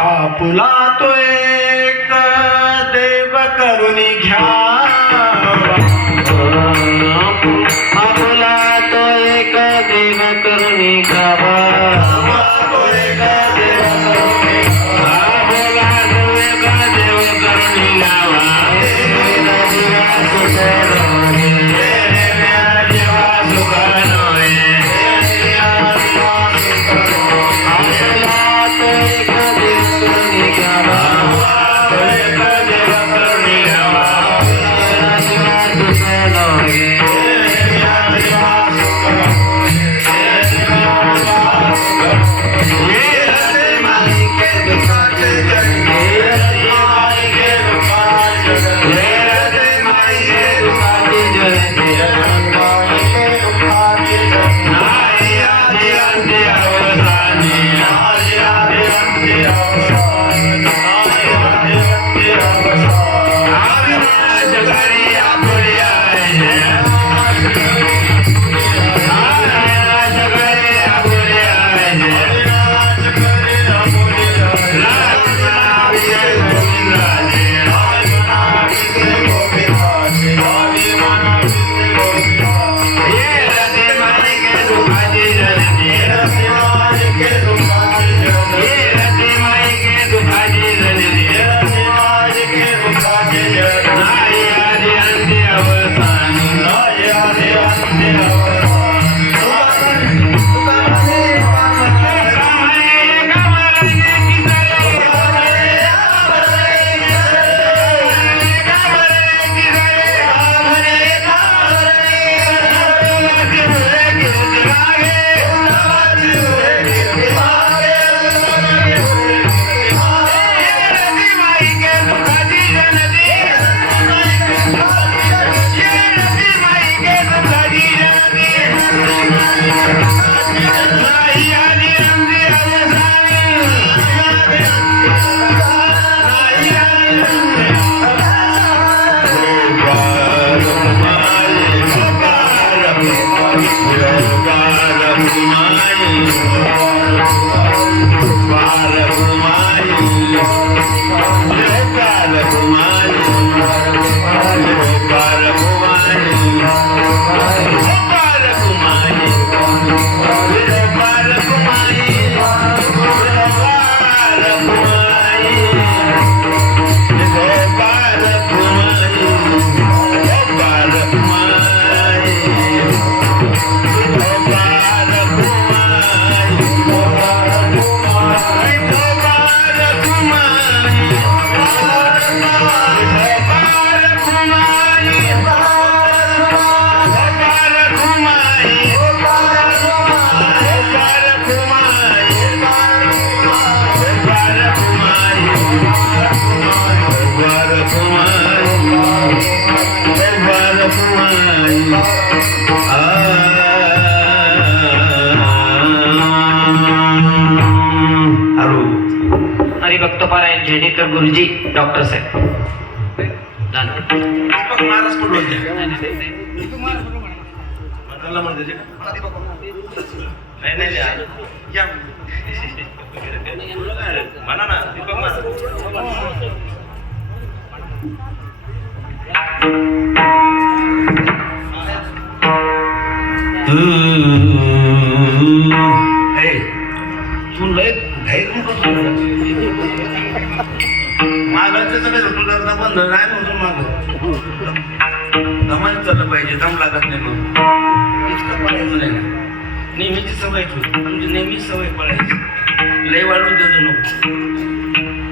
आपुला तो एक देव करुणी घ्या, आपुला तो एक देव करुणी घ्यावा, तुकाराम झेडेकर गुरुजी डॉक्टर साहेब दीपक महाराज पडलो त्याला म्हणते ते. नाही नाही या म्हणा ना दीपक महाराज. तू लय मागायचं सगळं तुला बंद नाही म्हणून माग दमाने चाललं पाहिजे दम लागत नाही मग इतकं पळायचं नाही ना नेहमीची सवय ठेव तुमची नेहमीच सवय पळायची लय वाढून देतो नको.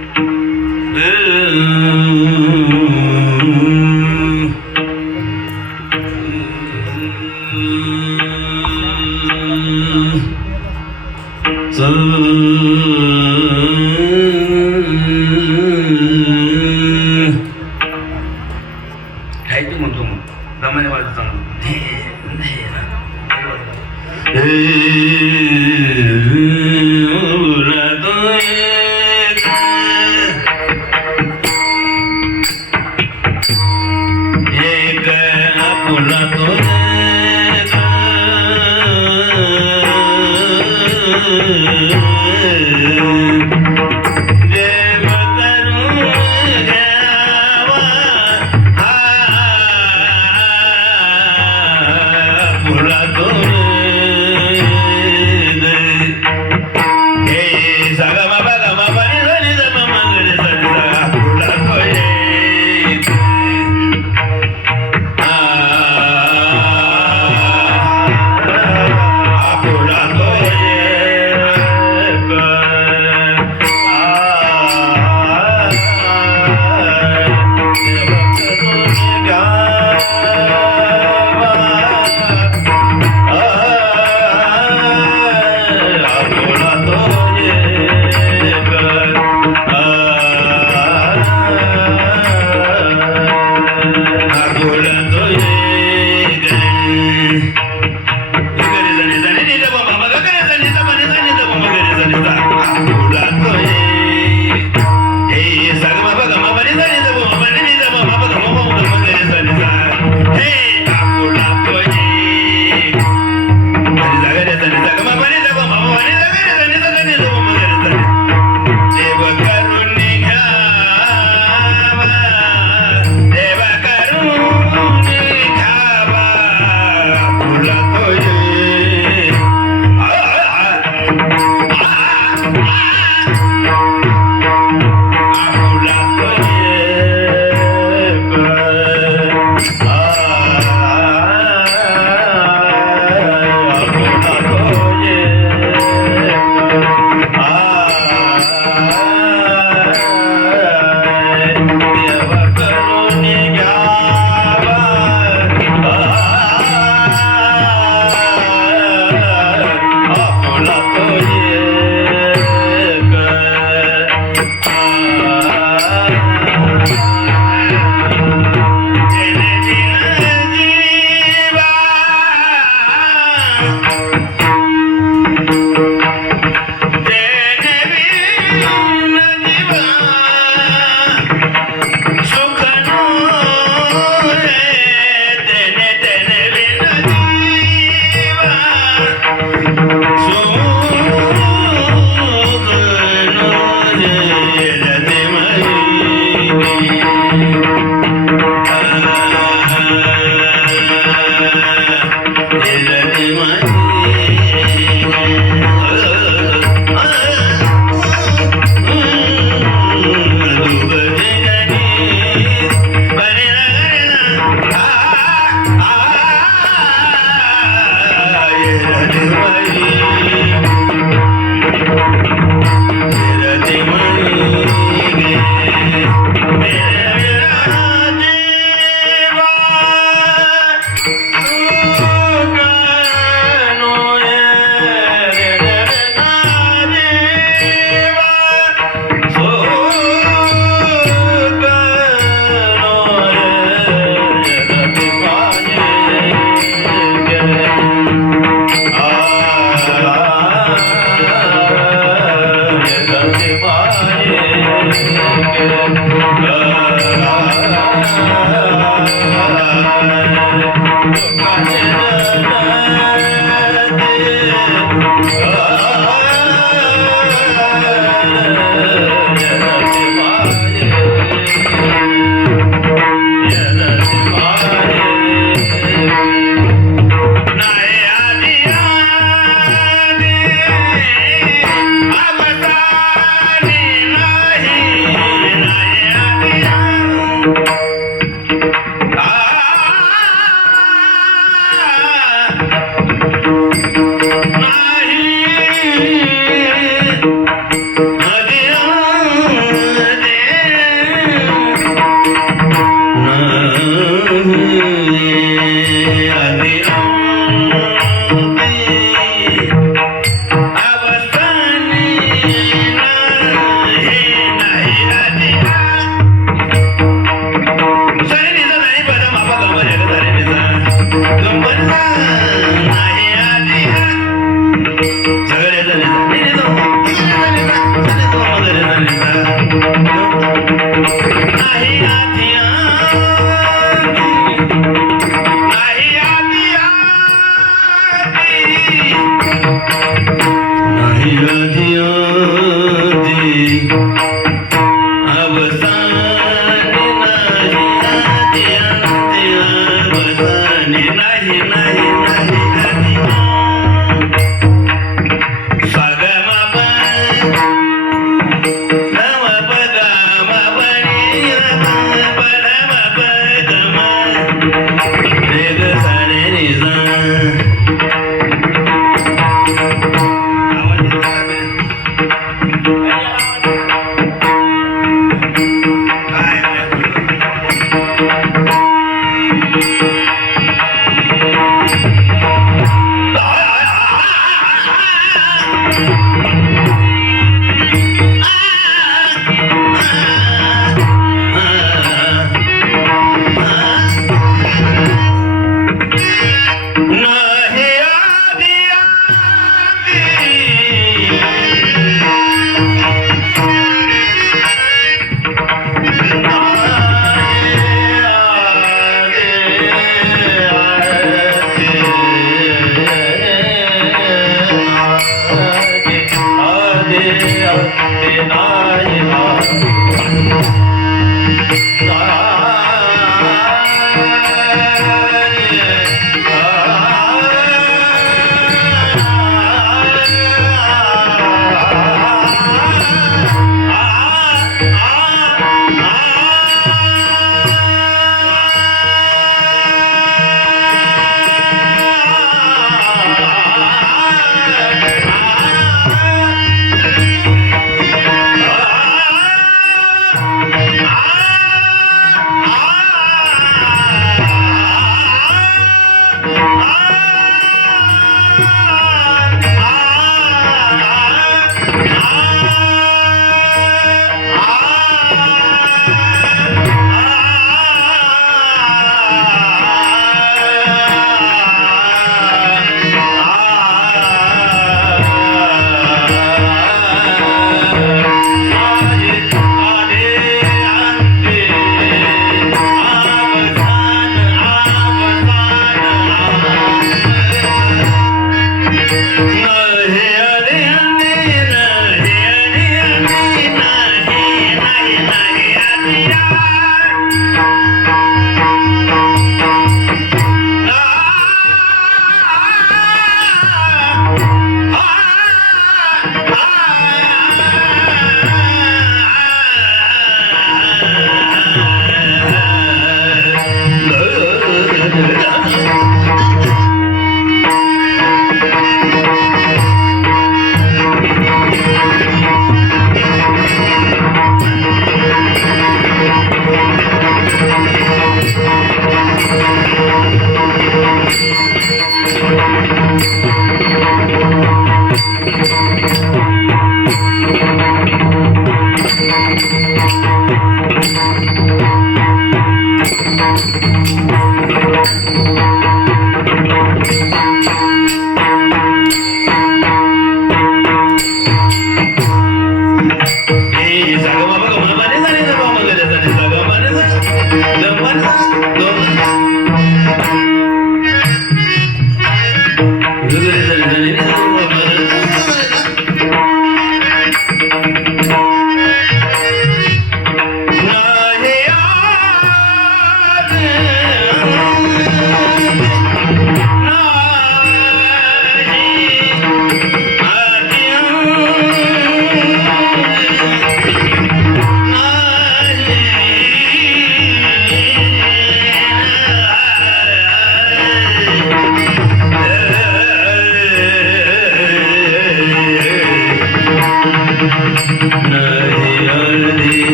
खायचं म्हणतो मग दमाने वाजत चांगलं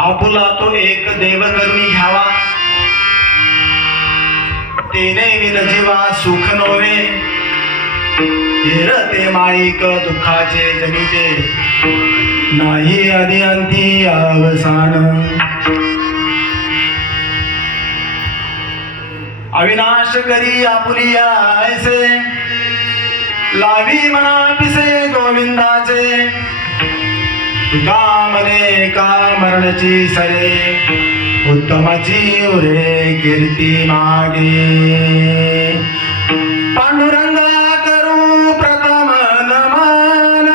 आपुला तो एक देव करुणी घ्यावा, तेने विनजीवा सुख नोवे. हेरते माईक दुःखाचे जनिते, नाही आदि अंती अवसान. अविनाश करी आपुलिया ऐसे, लावी मना पिसे गोविंदाचे. तुका मने का मरणची सरे, उत्तमाची उरे कीर्ती मागे. पांडुरंगा करू प्रथम नमन,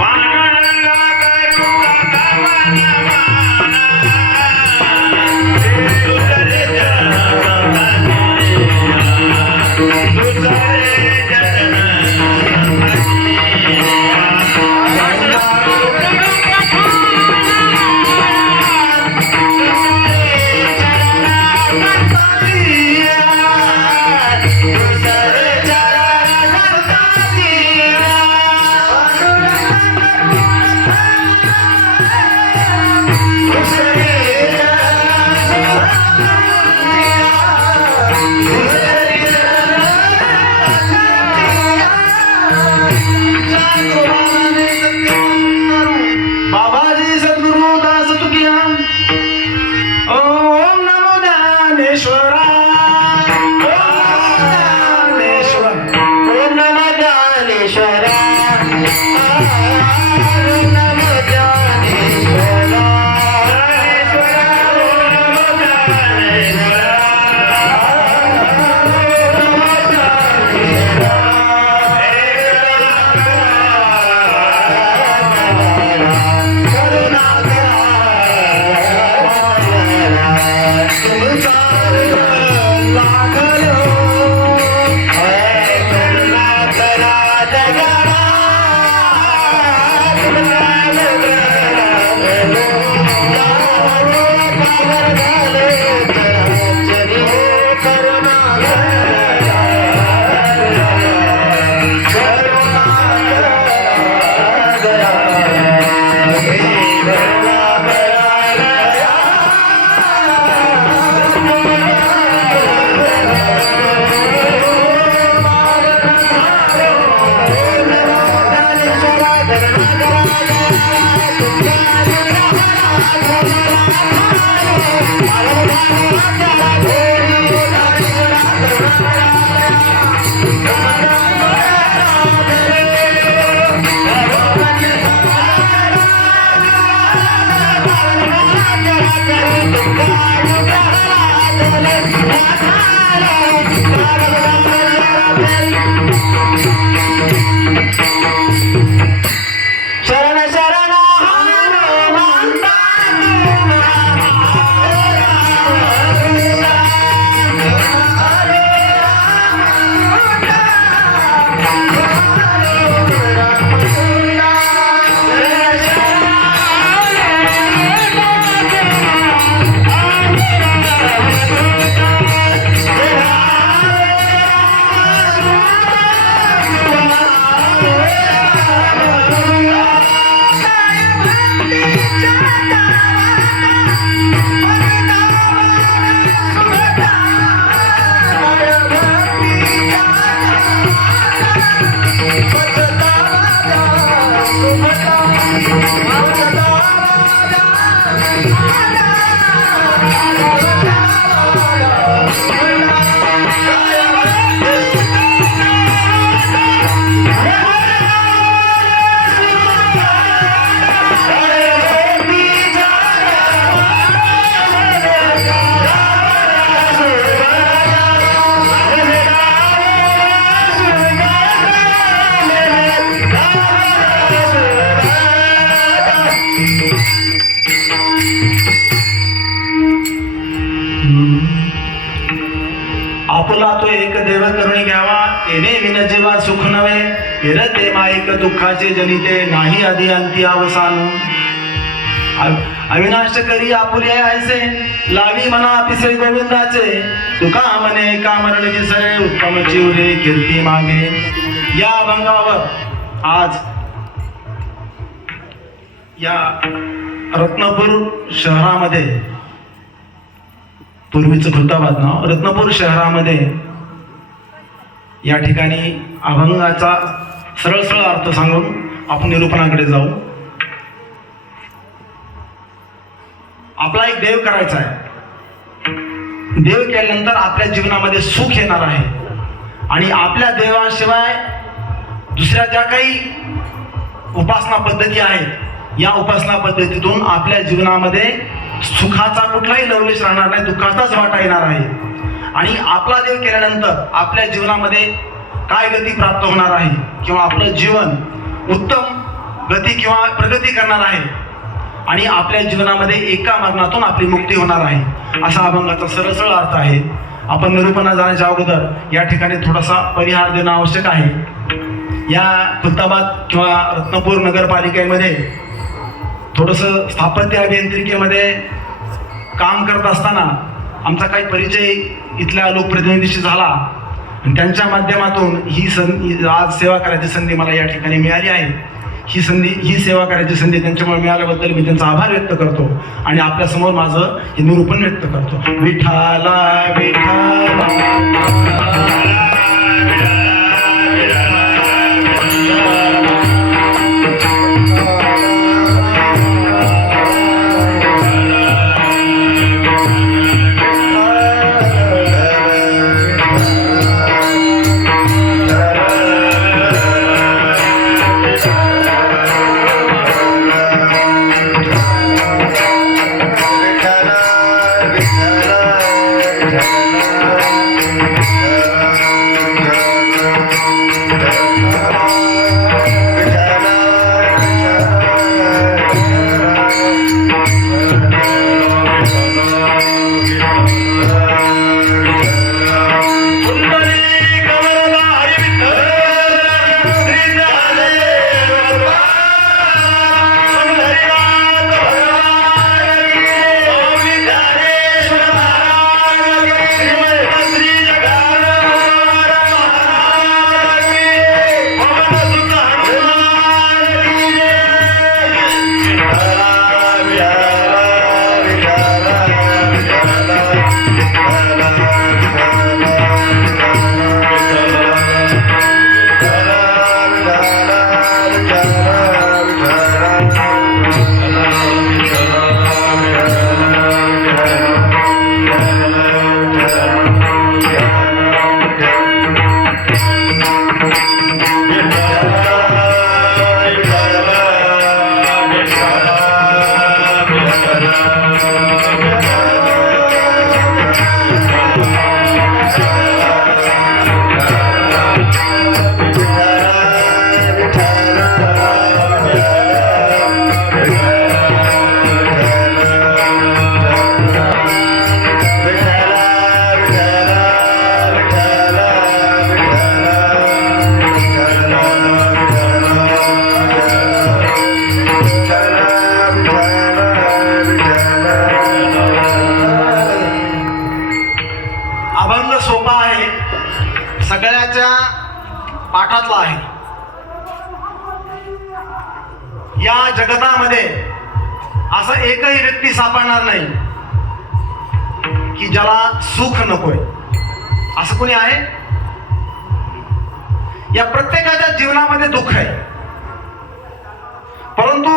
पांडुरंगा करू प्रथम नमन. तुझरे जन तुझरे जन बाबाजी सद्गुरु दास तुकिया. ओम नमो ज्ञानेश्वरा, ओम नमो ज्ञानेश्वरा, ओम नमो ज्ञानेश्वरा. येणे विन जीवा सुख नव्हे फिरते माईक दुःखाचे जनिते नाही आधी अंती अवसान अविनाश करी आपुले ऐसे लावी मना पिसे गोविंदाचे तुका म्हणे का मरण विसरे उत्तम चिवरे कीर्ती मागे. या अभंगावर आज या रत्नापूर शहरामध्ये, पूर्वीचं खुलताबाद नाव, रत्नापूर शहरामध्ये या ठिकाणी अभंगाचा सरळ सरळ अर्थ सांगून आपण निरूपणाकडे जाऊ. आपला एक देव करायचा आहे. देव केल्यानंतर आपल्या जीवनामध्ये सुख येणार आहे आणि आपल्या देवाशिवाय दुसऱ्या ज्या काही उपासना पद्धती आहेत या उपासना पद्धतीतून आपल्या जीवनामध्ये सुखाचा कुठलाही लवलेश राहणार नाही, दुःखाचाच वाटा येणार आहे. आणि आपला देव केल्यानंतर आपल्या जीवनामध्ये काय गती प्राप्त होणार आहे किंवा आपलं जीवन उत्तम गती किंवा प्रगती करणार आहे आणि आपल्या जीवनामध्ये एका मरणातून आपली मुक्ती होणार आहे, असा अभंगाचा सरळ सरळ अर्थ आहे. आपण निरूपणात जाण्याच्या अगोदर या ठिकाणी थोडासा परिहार देणं आवश्यक आहे. या खुलताबाद किंवा रत्नापूर नगरपालिकेमध्ये थोडंसं स्थापत्य अभियांत्रिकेमध्ये काम करत असताना आमचा काही परिचय इथल्या लोकप्रतिनिधीशी झाला आणि त्यांच्या माध्यमातून आज सेवा करायची संधी मला या ठिकाणी मिळाली आहे. ही सेवा करायची संधी त्यांच्यामुळे मिळाल्याबद्दल मी त्यांचा आभार व्यक्त करतो आणि आपल्यासमोर माझं हे निरूपण व्यक्त करतो. विठाला विठाला सगळ्याच्या पाठातला आहे. या जगतामध्ये असं एकही व्यक्ती सापडणार नाही की ज्याला सुख नकोय. असं कोणी आहे? या प्रत्येकाच्या जीवनामध्ये दुःख आहे, परंतु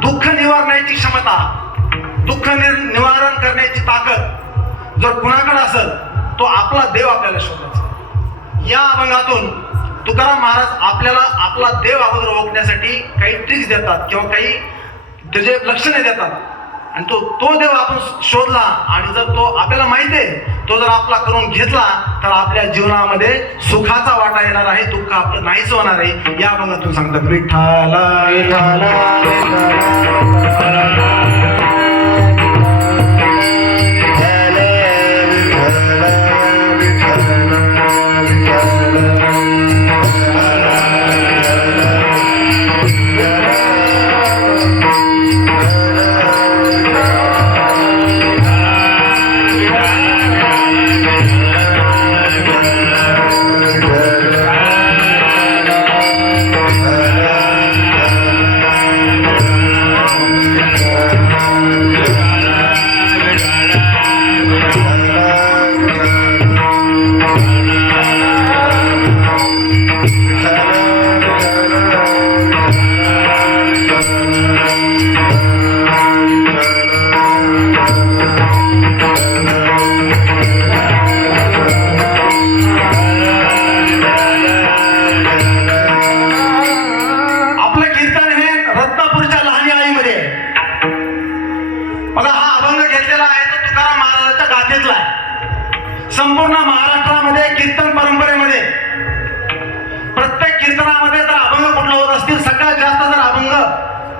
दुःख निवारण्याची क्षमता, दुःख निवारण करण्याची ताकद जर कुणाकडे असेल तो आपला देव आपल्याला शोधायचा. या अभंगातून तुकाराम महाराज आपल्याला आपला देव अगोदर ओळखण्यासाठी काही ट्रिक्स देतात किंवा काही त्याचे लक्षणे देतात आणि तो देव आपण शोधला आणि जर तो आपल्याला माहिती आहे, तो जर आपला करून घेतला तर आपल्या जीवनामध्ये सुखाचा वाटा येणार आहे, दुःख आपलं नाहीच होणार आहे. या अभंगातून सांगतात विठ्ठला विठ्ठला विठ्ठला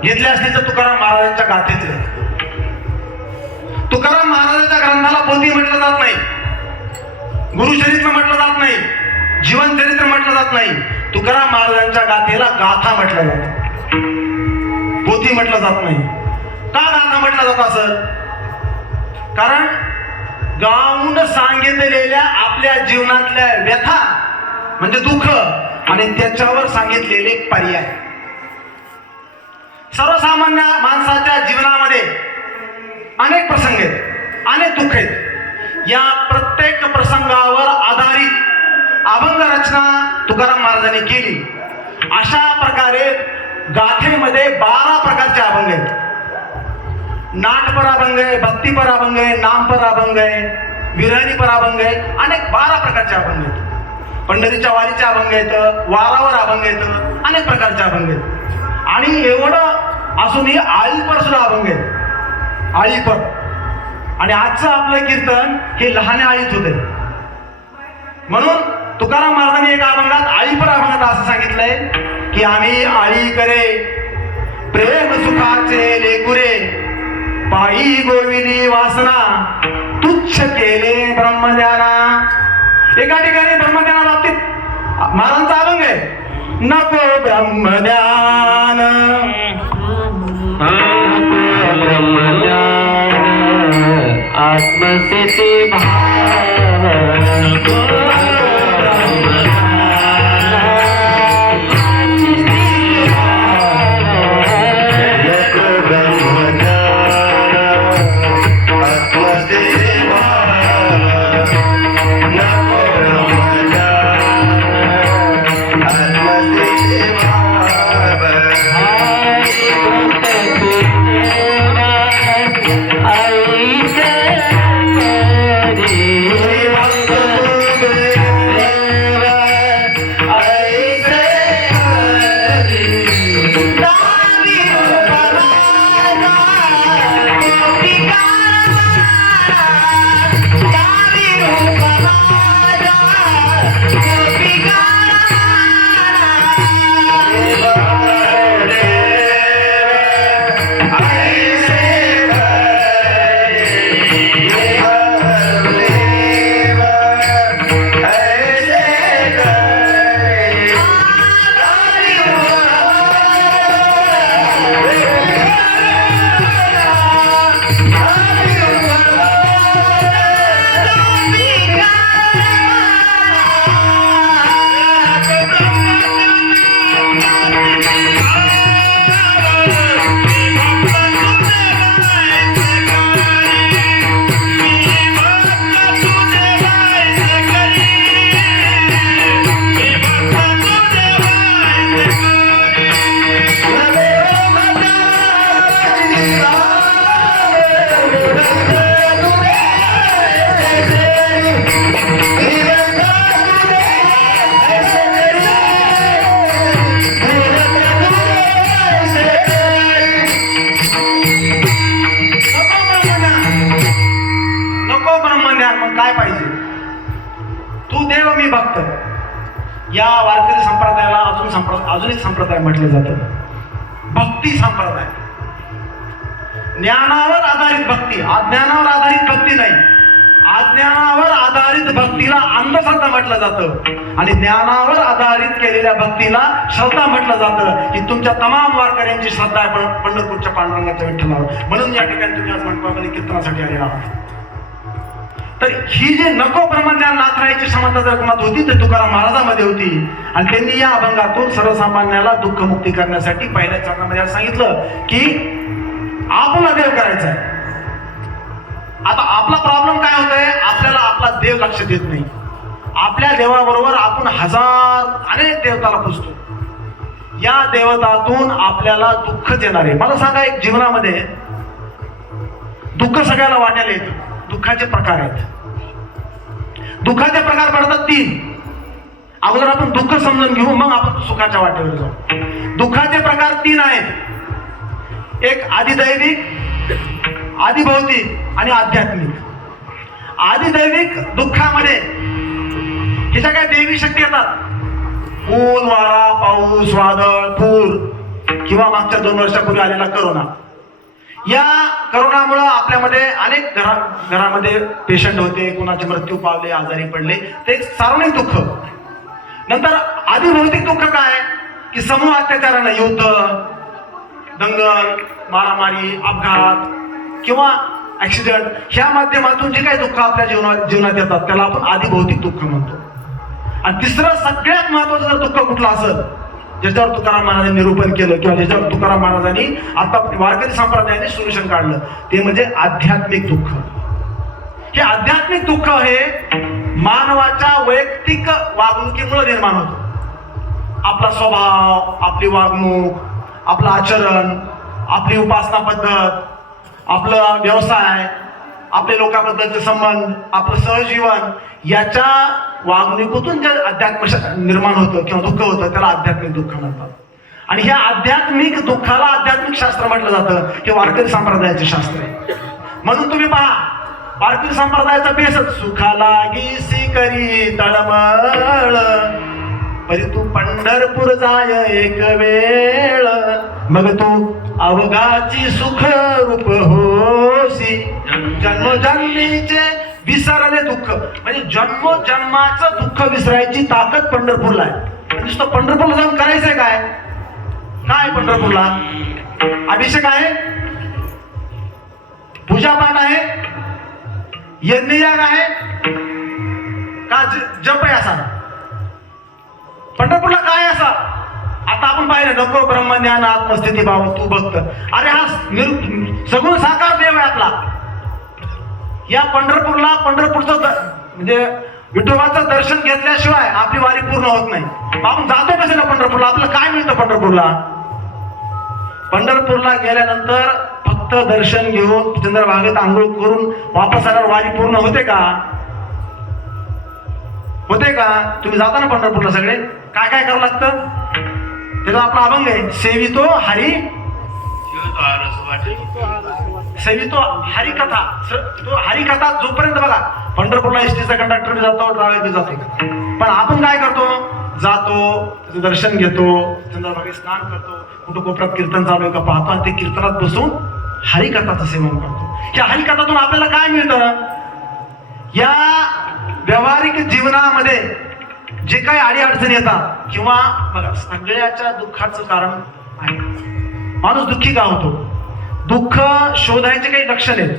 घेतले असते तर तुकाराम महाराजांच्या गाथेचे. तुकाराम महाराजांच्या ग्रंथाला पोथी म्हटलं जात नाही, गुरुचरित्र म्हटलं जात नाही, जीवनचरित्र म्हटलं जात नाही. तुकाराम महाराजांच्या गाथेला गाथा म्हटलं जातं, पोथी म्हटलं जात नाही. का गाथा म्हटलं जातं असं? कारण गाऊन सांगितलेल्या आपल्या जीवनातल्या व्यथा म्हणजे दुःख आणि त्याच्यावर सांगितलेले पर्याय. सर्वसामान्य माणसाच्या जीवनामध्ये अनेक प्रसंग आहेत, अनेक दुःख आहेत. या प्रत्येक प्रसंगावर आधारित अभंग रचना तुकाराम महाराजांनी केली. अशा प्रकारे गाथेमध्ये 12 प्रकारचे अभंग आहेत. नाटपर अभंग आहे, भक्तीपर अभंग आहे, नामपर अभंग आहे, विरहणीपर अभंग आहे, अनेक 12 प्रकारचे अभंग आहेत. पंढरीच्या वारीचे अभंग आहेत, वारावर अभंग आहेत, अनेक प्रकारचे अभंग आहेत. आणि एवढं असूनही आळीपर सुद्धा अभंग आहेत, आळीपर. आणि आजचं आपलं कीर्तन हे लहान आळीत होते. म्हणून तुकाराम महाराजांनी एका अभंगात आळीपर अभंगात असं सांगितलंय की आम्ही आळी करे प्रेम सुखाचे लेकुरे, पायी गोविनी वासना तुच्छ केले ब्रह्मज्ञाना. एका ठिकाणी ब्रह्मज्ञाना बाबतीत महाराजांचा अभंग आहे, नको ब्रह्मज्ञान आत्मस्थिती भाव काय पाहिजे? तू देव मी भक्त. या वारकरी संप्रदायाला अजून एक संप्रदाय म्हटलं जातं, भक्ती संप्रदाय. ज्ञानावर आधारित भक्ती, अज्ञानावर आधारित भक्ती नाही. अज्ञानावर आधारित भक्तीला अंधश्रद्धा म्हटलं जातं आणि ज्ञानावर आधारित केलेल्या भक्तीला श्रद्धा म्हटलं जातं. ही तुमच्या तमाम वारकऱ्यांची श्रद्धा आहे पंढरपूरच्या पांडुरंगाच्या विठ्ठलावर. म्हणून या ठिकाणी तुम्ही आज मंडपामध्ये कीर्तनासाठी आलेला आहात. तर ही जे नको ब्रह्मज्ञान नाथरायाची क्षमता जर कोणात होती तर तुकाराम महाराजांमध्ये होती. आणि त्यांनी या अभंगातून सर्वसामान्याला दुःखमुक्ती करण्यासाठी पहिल्या चरणामध्ये सांगितलं की आपला देव करायचा आहे. आता आपला प्रॉब्लेम काय होतोय, आपल्याला आपला देव लक्ष देत नाही. आपल्या देवाबरोबर आपण अनेक देवताला पुजतो. या देवतातून आपल्याला दुःखच येणार आहे. मला सांगा, एक जीवनामध्ये दुःख सगळ्याला वाटायला येतं. दुःखाचे प्रकार आहेत. दुःखाचे प्रकार पडतात 3. अगोदर आपण दुःख समजून घेऊ, मग आपण सुखाच्या वाटेवर जाऊ. दुःखाचे प्रकार 3 आहेत. एक आदिदैविक, आदिभौतिक आणि आध्यात्मिक. आदिदैविक दुःखामध्ये ह्याच्या काय देवी शक्ती येतात. ऊन, वारा, पाऊस, वादळ, पूर किंवा मागच्या 2 वर्षापूर्वी आलेला करोना. या करोनामुळं आपल्यामध्ये अनेक घरामध्ये पेशंट होते, कोणाचे मृत्यू पावले, आजारी पडले. ते एक सार्वजनिक दुःख. नंतर आदिभौतिक दुःख काय की समूह अत्याचारानं युद्ध, दंगल, मारामारी, अपघात किंवा ऍक्सिडेंट ह्या माध्यमातून जे काही दुःख आपल्या जीवनात येतात त्याला आपण आदिभौतिक दुःख म्हणतो. आणि तिसरं सगळ्यात महत्वाचं जर दुःख कुठलं असेल ज्याच्यावर तुकाराम महाराजांनी निरूपण केलं किंवा ज्याच्यावर तुकाराम महाराजांनी आता वारकरी संप्रदायाने सोल्युशन काढलं ते म्हणजे आध्यात्मिक दुःख. हे आध्यात्मिक दुःख हे मानवाच्या वैयक्तिक वागणुकीमुळे निर्माण होतं. आपला स्वभाव, आपली वागणूक, आपलं आचरण, आपली उपासना पद्धत, आपला व्यवसाय, आपले लोकांबद्दलचे संबंध, आपलं सहजीवन याच्या वागणुकीतून जे अध्यात्म निर्माण होतं किंवा दुःख होतं त्याला आध्यात्मिक दुःख म्हणतात. आणि ह्या आध्यात्मिक दुःखाला आध्यात्मिक शास्त्र म्हटलं जातं. हे वारकरी संप्रदायाचे शास्त्र आहे. म्हणून तुम्ही पहा वारकरी संप्रदायाचा बेसच सुखाला गीसी करी तळमळ परी तू पंढरपूर जाय एक वेळ मग तू अवघाची सुख रूप होसी जन्मोजन्मीचे विसरले दुःख. म्हणजे जन्मोजन्माचं दुःख विसरायची ताकद पंढरपूरला आहे. नुसतं पंढरपूरला जाऊन करायचंय काय? काय पंढरपूरला अभिषेक आहे, पूजापाठ आहे, यज्ञयाग आहे का जप आहे असा? पंढरपूरला काय असा? आता आपण पाहिलं नको ब्रह्मज्ञान आत्मस्थिती भाव तू भक्त. अरे हा सगुण साकार देव आहे आपला. या पंढरपूरला पंढरपूरचं म्हणजे विठोबाचं दर्शन घेतल्याशिवाय आपली वारी पूर्ण होत नाही. आपण जातो कशाला पंढरपूरला? आपल्याला काय मिळतं पंढरपूरला? पंढरपूरला गेल्यानंतर फक्त दर्शन घेऊन चंद्रभागेत आंघोळ करून वापस आल्यावर वारी पूर्ण होते का? होते का? तुम्ही जाता ना पंढरपूरला सगळे, काय काय करावं लागतं? त्याचा आपला अभंग आहे, सेवितो हरी सेवितो हरिकथा. तो हरिकथा जोपर्यंत बघा पंढरपूरला एसटीचा कंडक्टर जातो, ड्रायव्हर जातो, पण आपण काय करतो? जातो, त्याचं दर्शन घेतो, चंद्रभागेत स्नान करतो, कुठं कोपऱ्यात कीर्तन चालू आहे का पाहतो आणि ते कीर्तनात बसून हरिकथाचं सेवन करतो. या हरिकथातून आपल्याला काय मिळतं? या व्यावहारिक जीवनामध्ये जे काही अडीअडचणी येतात किंवा बघा सगळ्याच्या दुःखाचं कारण आहे. माणूस दुःखी का होतो? दुःख शोधायचे काही लक्षण आहेत.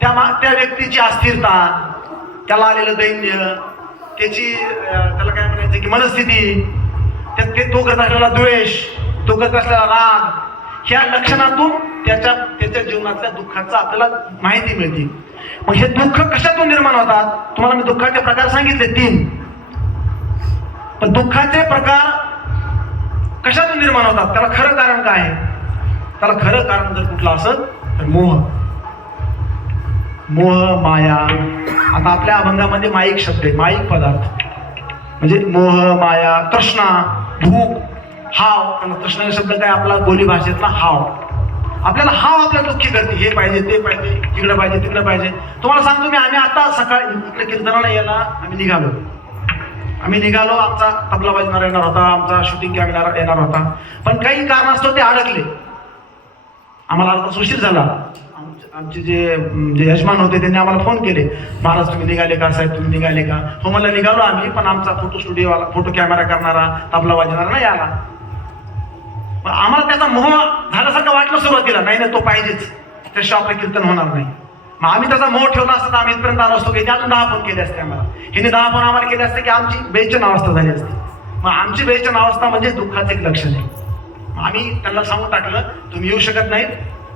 त्या व्यक्तीची अस्थिरता, त्याला आलेलं दैन्य, त्याला काय म्हणायचं की मनस्थिती, तो करत असलेला द्वेष, तो करत असलेला राग, ह्या लक्षणातून त्याच्या जीवनातल्या दुःखाचा आपल्याला माहिती मिळते. मग हे दुःख कशातून निर्माण होतात? तुम्हाला मी दुःखाचे प्रकार सांगितले 3. पण दुःखाचे प्रकार कशातून निर्माण होतात? त्याला खरं कारण काय आहे? त्याला खरं कारण जर कुठलं असेल तर मोह, माया. आता आपल्या अभंगामध्ये माईक शब्द आहे, माईक पदार्थ म्हणजे मोह, माया, तृष्णा, भूक, हाव. तृष्णा शब्द काय आपला बोली भाषेतला हाव. आपल्याला हाव आपल्या दुःखी करते, हे पाहिजे, ते पाहिजे, तिकडे पाहिजे, तिकडे पाहिजे. तुम्हाला सांगतो मी, आम्ही आता सकाळी इकडे कीर्तनाला यायला आम्ही निघालो. आमचा तबला वाजणार येणार होता, आमचा शूटिंग कॅमेरा येणार होता, पण काही कारणास्तव ते अडकले. आम्हाला अर्धा उशीर झाला. आमचे जे यजमान होते त्यांनी आम्हाला फोन केले, महाराज तुम्ही निघाले का? साहेब तुम्ही निघाले का? हो म्हणलं निघालो आम्ही, पण आमचा फोटो स्टुडिओवाला, फोटो कॅमेरा करणारा, तबला वाजवणारा नाही आला. पण आम्हाला त्याचा मोह झाल्यासारखं वाटलं सुरुवातीला, नाही तो पाहिजेच, त्याशिवाय आपलं कीर्तन होणार नाही. मग आम्ही त्याचा मोह ठेवला असता तर आम्ही इथपर्यंत आलो असतो की अजून 10 फोन केले असते आम्हाला. हिने 10 फोन आम्हाला केले असते की आमची बेचैन अवस्था झाली असते. मग आमची बेचैन अवस्था म्हणजे दुःखाचं एक लक्षण आहे. आम्ही त्यांना सांगून टाकलं तुम्ही येऊ शकत नाहीत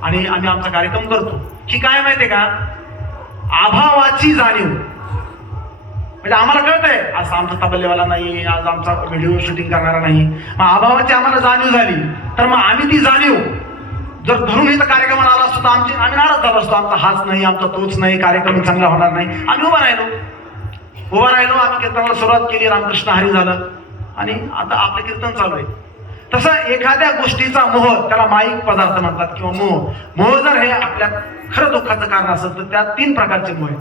आणि आम्ही आमचा कार्यक्रम करतो. ही काय माहितीये का? अभावाची जाणीव. म्हणजे आम्हाला कळतंय आज आमचा तबलेवाला नाही, आज आमचा व्हिडिओ शूटिंग करणारा नाही. मग अभावाची आम्हाला जाणीव झाली तर मग आम्ही ती जाणीव जर धरून इथं कार्यक्रमाला आला असतो तर आम्ही नाराज झालो असतो. आमचा हाच नाही, आमचा तोच नाही, कार्यक्रम चांगला होणार नाही. आम्ही उभा राहिलो. आम्ही कीर्तनाला सुरुवात केली, रामकृष्ण हरी झालं आणि आता आपलं कीर्तन चालू आहे. तसं एखाद्या गोष्टीचा मोह त्याला माईक पदार्थ म्हणतात किंवा मोह जर हे आपल्या खरं दुःखाचं कारण असेल तर त्यात 3 प्रकारचे मोह आहेत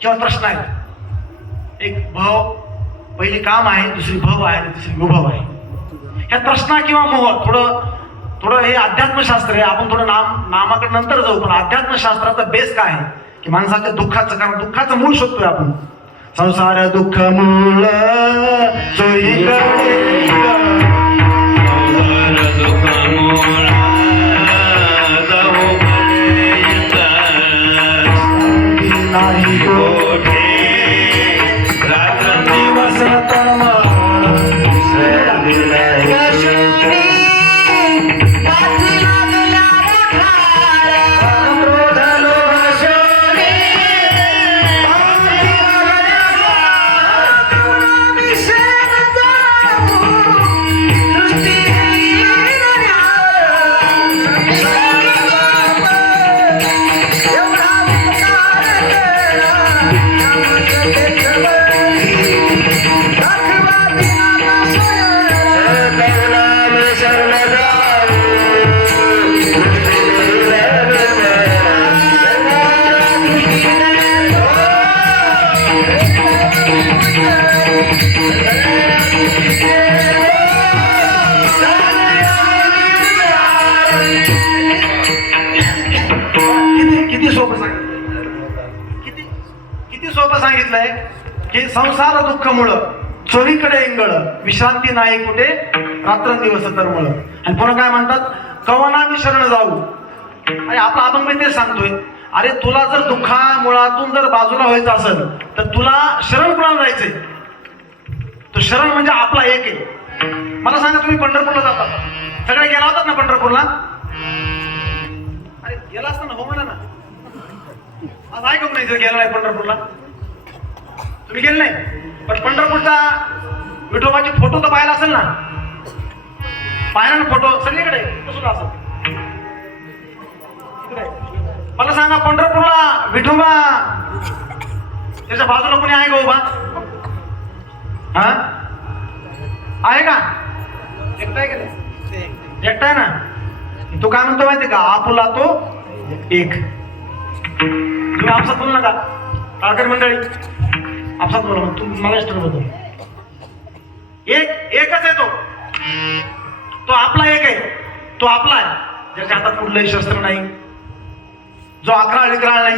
किंवा तृष्णा आहेत. एक भव, पहिली काम आहे, दुसरी भव आहे आणि तिसरी विभव आहे. ह्या तृष्णा किंवा मोह थोडं हे अध्यात्मशास्त्र आहे. आपण थोडं नामाकडे नंतर जाऊ, पण अध्यात्मशास्त्राचा बेस काय आहे की माणसाच्या दुःखाचं कारण दुःखाचं मूळ शोधतोय आपण. संसार दुःख मूळ नाही रात्र दिवस किती सोपं सांगितलंय की संसार दुःख मुळ चोरीकडे इंगळ विश्रांती नाही कुठे रात्रंदिवस तरमळ. आणि पुन्हा काय म्हणतात कवना मी शरण जाऊ. आणि आपला अभंग मी तेच सांगतोय, अरे तुला जर दुःखामुळातून जर बाजूला व्हायचं असेल तर तुला शरण कुणाला जायचंय. तो शरण म्हणजे आपला एक आहे. मला सांगा तुम्ही पंढरपूरला जातात, सगळे गेला होतात ना पंढरपूरला? अरे गेला असता ना, हो म्हणा ना. आज आहे का नाही जर गेला नाही पंढरपूरला? तुम्ही गेले नाही, पण पंढरपूरचा विठोबाचे फोटो तर पाहिला असेल ना? पाहिला ना फोटो सगळीकडे सुद्धा असेल. मला सांगा पंढरपूरला विठोबा त्याच्या बाजूला कोणी आहे का उभा? हा आहे का? एकटा आहे का नाही? एकटा आहे ना. तो काय म्हणतो माहिती का? आपुला तो एक. तुम्ही आपसात बोलू नका टाळकर मंडळी, आपसात बोला. मला इष्ट बोलतो एकच आहे तो आपला एक आहे. तो आपला आहे ज्याच्या हातात कुठलंही शस्त्र नाही, जो अकराळ विक्राळ नाही,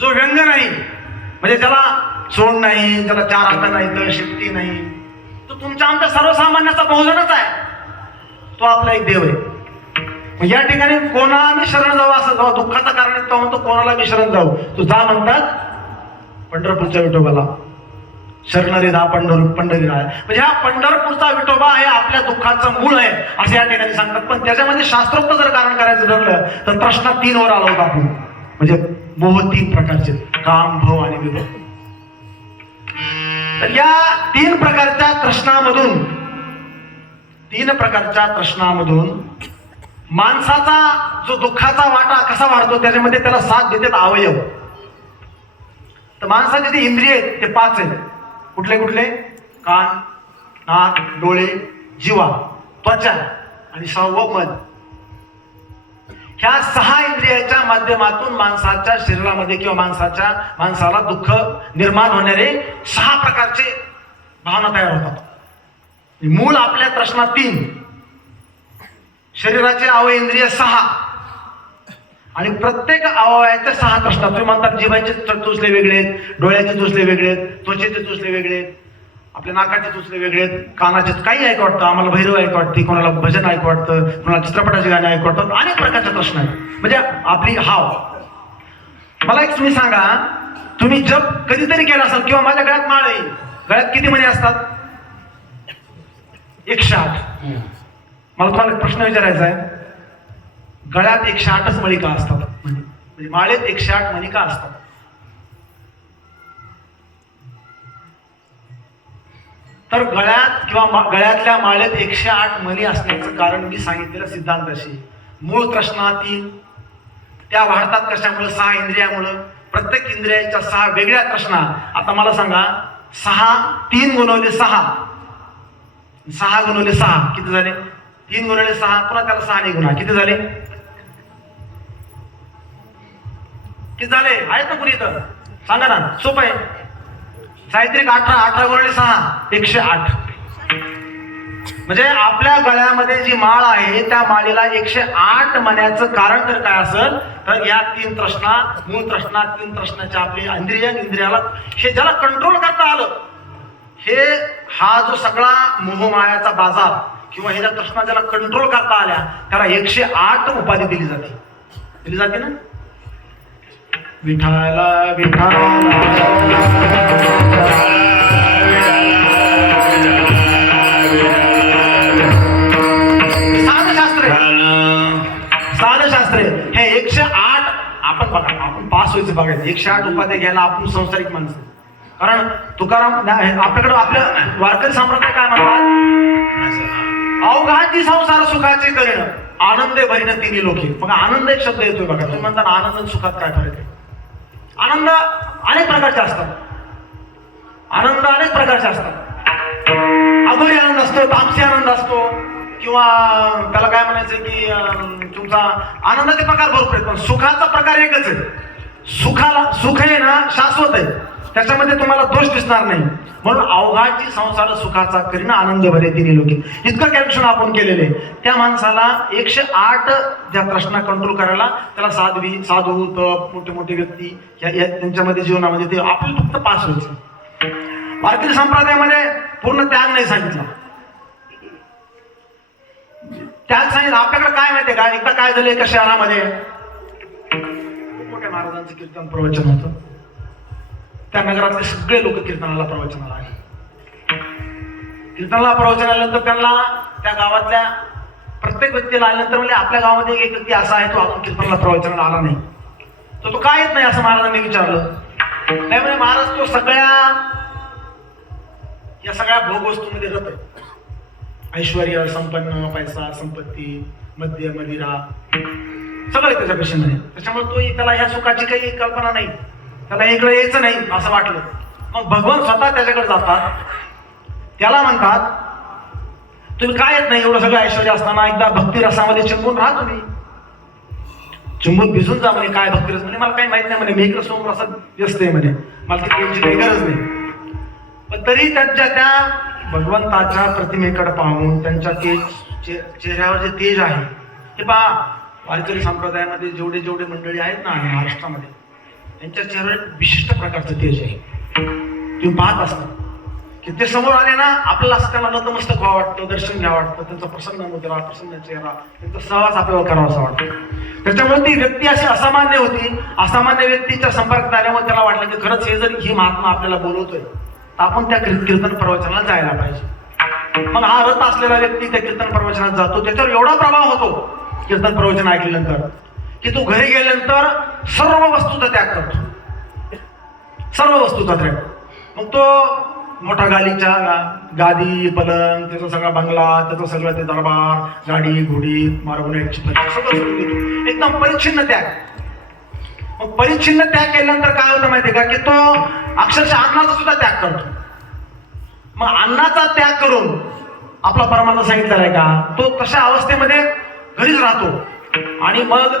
जो व्यंग नाही, म्हणजे ज्याला सोड नाही, ज्याला चार हात नाही, तर शक्ती नाही, तो तुमच्या आमच्या सर्वसामान्याचा बहुजनच आहे. तो आपला एक देव आहे. या ठिकाणी कोणाला मी शरण जाऊ असं जेव्हा दुःखाचं कारण आहे तेव्हा म्हणतो कोणाला मी शरण जाऊ. तू जा म्हणतात पंढरपूरच्या विठोबाला शरण रे दा पंढरी राय. म्हणजे हा पंढरपूरचा विठोबा हे आपल्या दुःखाचं मूळ आहे असं या ठिकाणी सांगतात. पण त्याच्यामध्ये शास्त्रोक्त जर कारण करायचं ठरलं तर प्रश्न 3 वर आला होता आपण. म्हणजे मोह 3 प्रकारचे, काम, भव आणि विभव. तर या 3 प्रकारच्या प्रश्नामधून माणसाचा जो दुःखाचा वाटा कसा वाढतो त्याच्यामध्ये त्याला साथ देतात अवयव. तर माणसाचे जे इंद्रिय आहेत ते 5 आहेत. कुठले कुठले? कान, नाक, डोळे, जिव्हा, त्वचा आणि 6वं मन. ह्या 6 इंद्रियाच्या माध्यमातून माणसाच्या शरीरामध्ये किंवा माणसाला दुःख निर्माण होणारे 6 प्रकारचे भावना तयार होतात. मूळ आपल्या प्रश्नात 3, शरीराचे अवयंद्रिय 6 आणि प्रत्येक अवयवाचे 6 प्रश्न. तुम्ही म्हणतात जिभाचे चोचले वेगळे आहेत, डोळ्याचे चोचले वेगळे आहेत, त्वचेचे चोचले वेगळे आहेत, आपल्या नाकाचे चोचले वेगळे आहेत, कानाचे काही ऐकू वाटतं, आम्हाला भैरव ऐकू वाटते, कोणाला भजन ऐकू वाटतं, कोणाला चित्रपटाची गाणी ऐकू वाटतात, अनेक प्रकारचे प्रश्न आहेत. म्हणजे आपली हाव. मला एक तुम्ही सांगा, तुम्ही जप कधीतरी केला असाल किंवा माझ्या गळ्यात माळ आहे, गळ्यात किती मणी असतात? 108. मला तुम्हाला एक प्रश्न विचारायचा आहे, गळ्यात 108च मणी का असतात? म्हणजे माळेत 108 मणी का असतात? तर गळ्यात किंवा गळ्यातल्या माळेत 108 मणी असण्याचं कारण मी सांगितलेलं सिद्धांताशी. मूळ प्रश्न 3, त्या वाढतात कशामुळे? 6 इंद्रियामुळं. प्रत्येक इंद्रियाच्या 6 वेगळ्या प्रश्न. आता मला सांगा, 3 गुणवले 6 गुणवले 6 किती झाले? 3 गुणवले 6, पुन्हा त्याला 6 ने गुणा, किती झाले? किती झाले? आहेत ना कुणी इथं? सांगा ना, सोपं आहे. साहित्रिक 18 गुणवले 6 108. म्हणजे आपल्या गळ्यामध्ये जी माळ आहे त्या माळेला 108 मण्याचं कारण तर काय असेल तर या 3 तृष्णा, मूळ तृष्णा, 3 तृष्णाच्या आपली इंद्रियाला हे ज्याला कंट्रोल करता आलं, हे हा जो सगळा मोहमायाचा बाजार किंवा ह्या तृष्णा ज्याला कंट्रोल करता आल्या त्याला 108 उपाधी दिली जाते ना. विठाला साधशास्त्र हे 108 आपण बघा, आपण पास व्हायचं बघायचं. 108 उपाध्याय घ्यायला आपण संसारिक माणसं. कारण तुकाराम आपल्याकडे आपल्या वारकरी संप्रदाय काय म्हणतात, अवघाची संसार सुखाचे करीण आनंदे भरीन तिन्ही लोके. मग आनंद एक शब्द येतोय बघा. तुम्ही म्हणता आनंद आणि सुखात काय फरक आहे? आनंद अनेक प्रकारचे असतात, आनंद अनेक प्रकारचे असतात. अधुरी आनंद असतो, तामसी आनंद असतो, किंवा त्याला काय म्हणायचं की तुमचा आनंदाचे प्रकार भरपूर आहेत, पण सुखाचा प्रकार एकच आहे. सुख आहे ना शाश्वत आहे, त्याच्यामध्ये तुम्हाला दोष दिसणार नाही. म्हणून अवघाची संसार सुखाचा करीन आनंद भरे तिन्ही लोके. इतकं कॅल्क्युलेशन आपण केलेले. त्या माणसाला 108 ज्या प्रश्न कंट्रोल करायला त्याला साधू तप मोठे मोठे व्यक्ती त्यांच्यामध्ये जीवनामध्ये ते आपल्याला फक्त पास व्हायचं. वारकरी संप्रदायामध्ये पूर्ण त्याग नाही सांगितला. त्याग सांगितलं आपल्याकडे काय माहितीये का, एकदा काय झालं एका शहरामध्ये मोठ्या महाराजांचं कीर्तन प्रवचन होतं. त्या नगरातले सगळे लोक कीर्तनाला प्रवचनाला आले. कीर्तनाला प्रवचन आल्यानंतर त्यांना त्या गावातल्या प्रत्येक व्यक्तीला आल्यानंतर म्हणजे आपल्या गावामध्ये एक व्यक्ती असा आहे तो अजून कीर्तनाला प्रवचनाला आला नाही, तर तो काय येत नाही असं महाराजांनी विचारलं. नाही म्हणजे महाराज तो या सगळ्या भोगवस्तूमध्ये रत आहे. ऐश्वर्य, संपन्न, पैसा, संपत्ती, मद्य, मदिरा सगळं त्याच्या पेशेमध्ये. त्याच्यामुळे तो त्याला ह्या सुखाची काही कल्पना नाही, त्याला इकडे यायचं नाही असं वाटलं. मग भगवान स्वतः त्याच्याकडे जातात, त्याला म्हणतात तुम्ही काय येत नाही एवढं सगळं ऐश्वर्य असताना, एकदा भक्ती रसामध्ये चिंबून राहा, तुम्ही चिंबून भिजून जा. म्हणे काय भक्ती रस? म्हणे मला काही माहित नाही, म्हणे मी इकडे सोम रसात व्यस्त आहे, म्हणे मला त्याची काही गरज नाही. पण तरी त्यांच्या त्या भगवंताच्या प्रतिमेकडे पाहून त्यांच्या चेहऱ्यावर जे तेज आहे ते पहा. वारकरी संप्रदायामध्ये जेवढे मंडळी आहेत ना महाराष्ट्रामध्ये, त्यांच्या चेहऱ्यावर विशिष्ट प्रकारचं तेज आहे. तुम्ही पाहत असता की ते समोर आले ना आपल्याला असं त्यांना नतमस्तक व्हावं वाटतं, दर्शन घ्यावं वाटतं, त्यांचा प्रसन्न मुद्रा, प्रसन्न चेहरा, त्यांचा सहवास आपल्याला करावा असं वाटतं. त्याच्यामुळे ती व्यक्ती अशी असामान्य होती. असामान्य व्यक्तीच्या संपर्कात आल्यामुळे त्याला वाटलं की खरंच हे जर ही महात्मा आपल्याला बोलवतोय तर आपण त्या कीर्तन प्रवचनाला जायला पाहिजे. मग हा रथ असलेला व्यक्ती त्या कीर्तन प्रवचनात जातो. त्याच्यावर एवढा प्रभाव होतो कीर्तन प्रवचन ऐकल्यानंतर की तो घरी गेल्यानंतर सर्व वस्तूचा त्याग करतो, सर्व वस्तूचा त्याग. मग तो मोठा गादी पलंग, त्याचा सगळा बंगला, त्याचा सगळं ते दरबार, गाडी घोडी, मारवण्याची सगळं सोडून देतो. एकदम परिच्छिन्न त्याग. मग परिच्छिन्न त्याग केल्यानंतर काय होतं माहितीये का की तो अक्षरशः अन्नाचा सुद्धा त्याग करतो. मग अन्नाचा त्याग करून आपला परमात्मा सांगितलेला आहे का, तो तशा अवस्थेमध्ये घरीच राहतो. आणि मग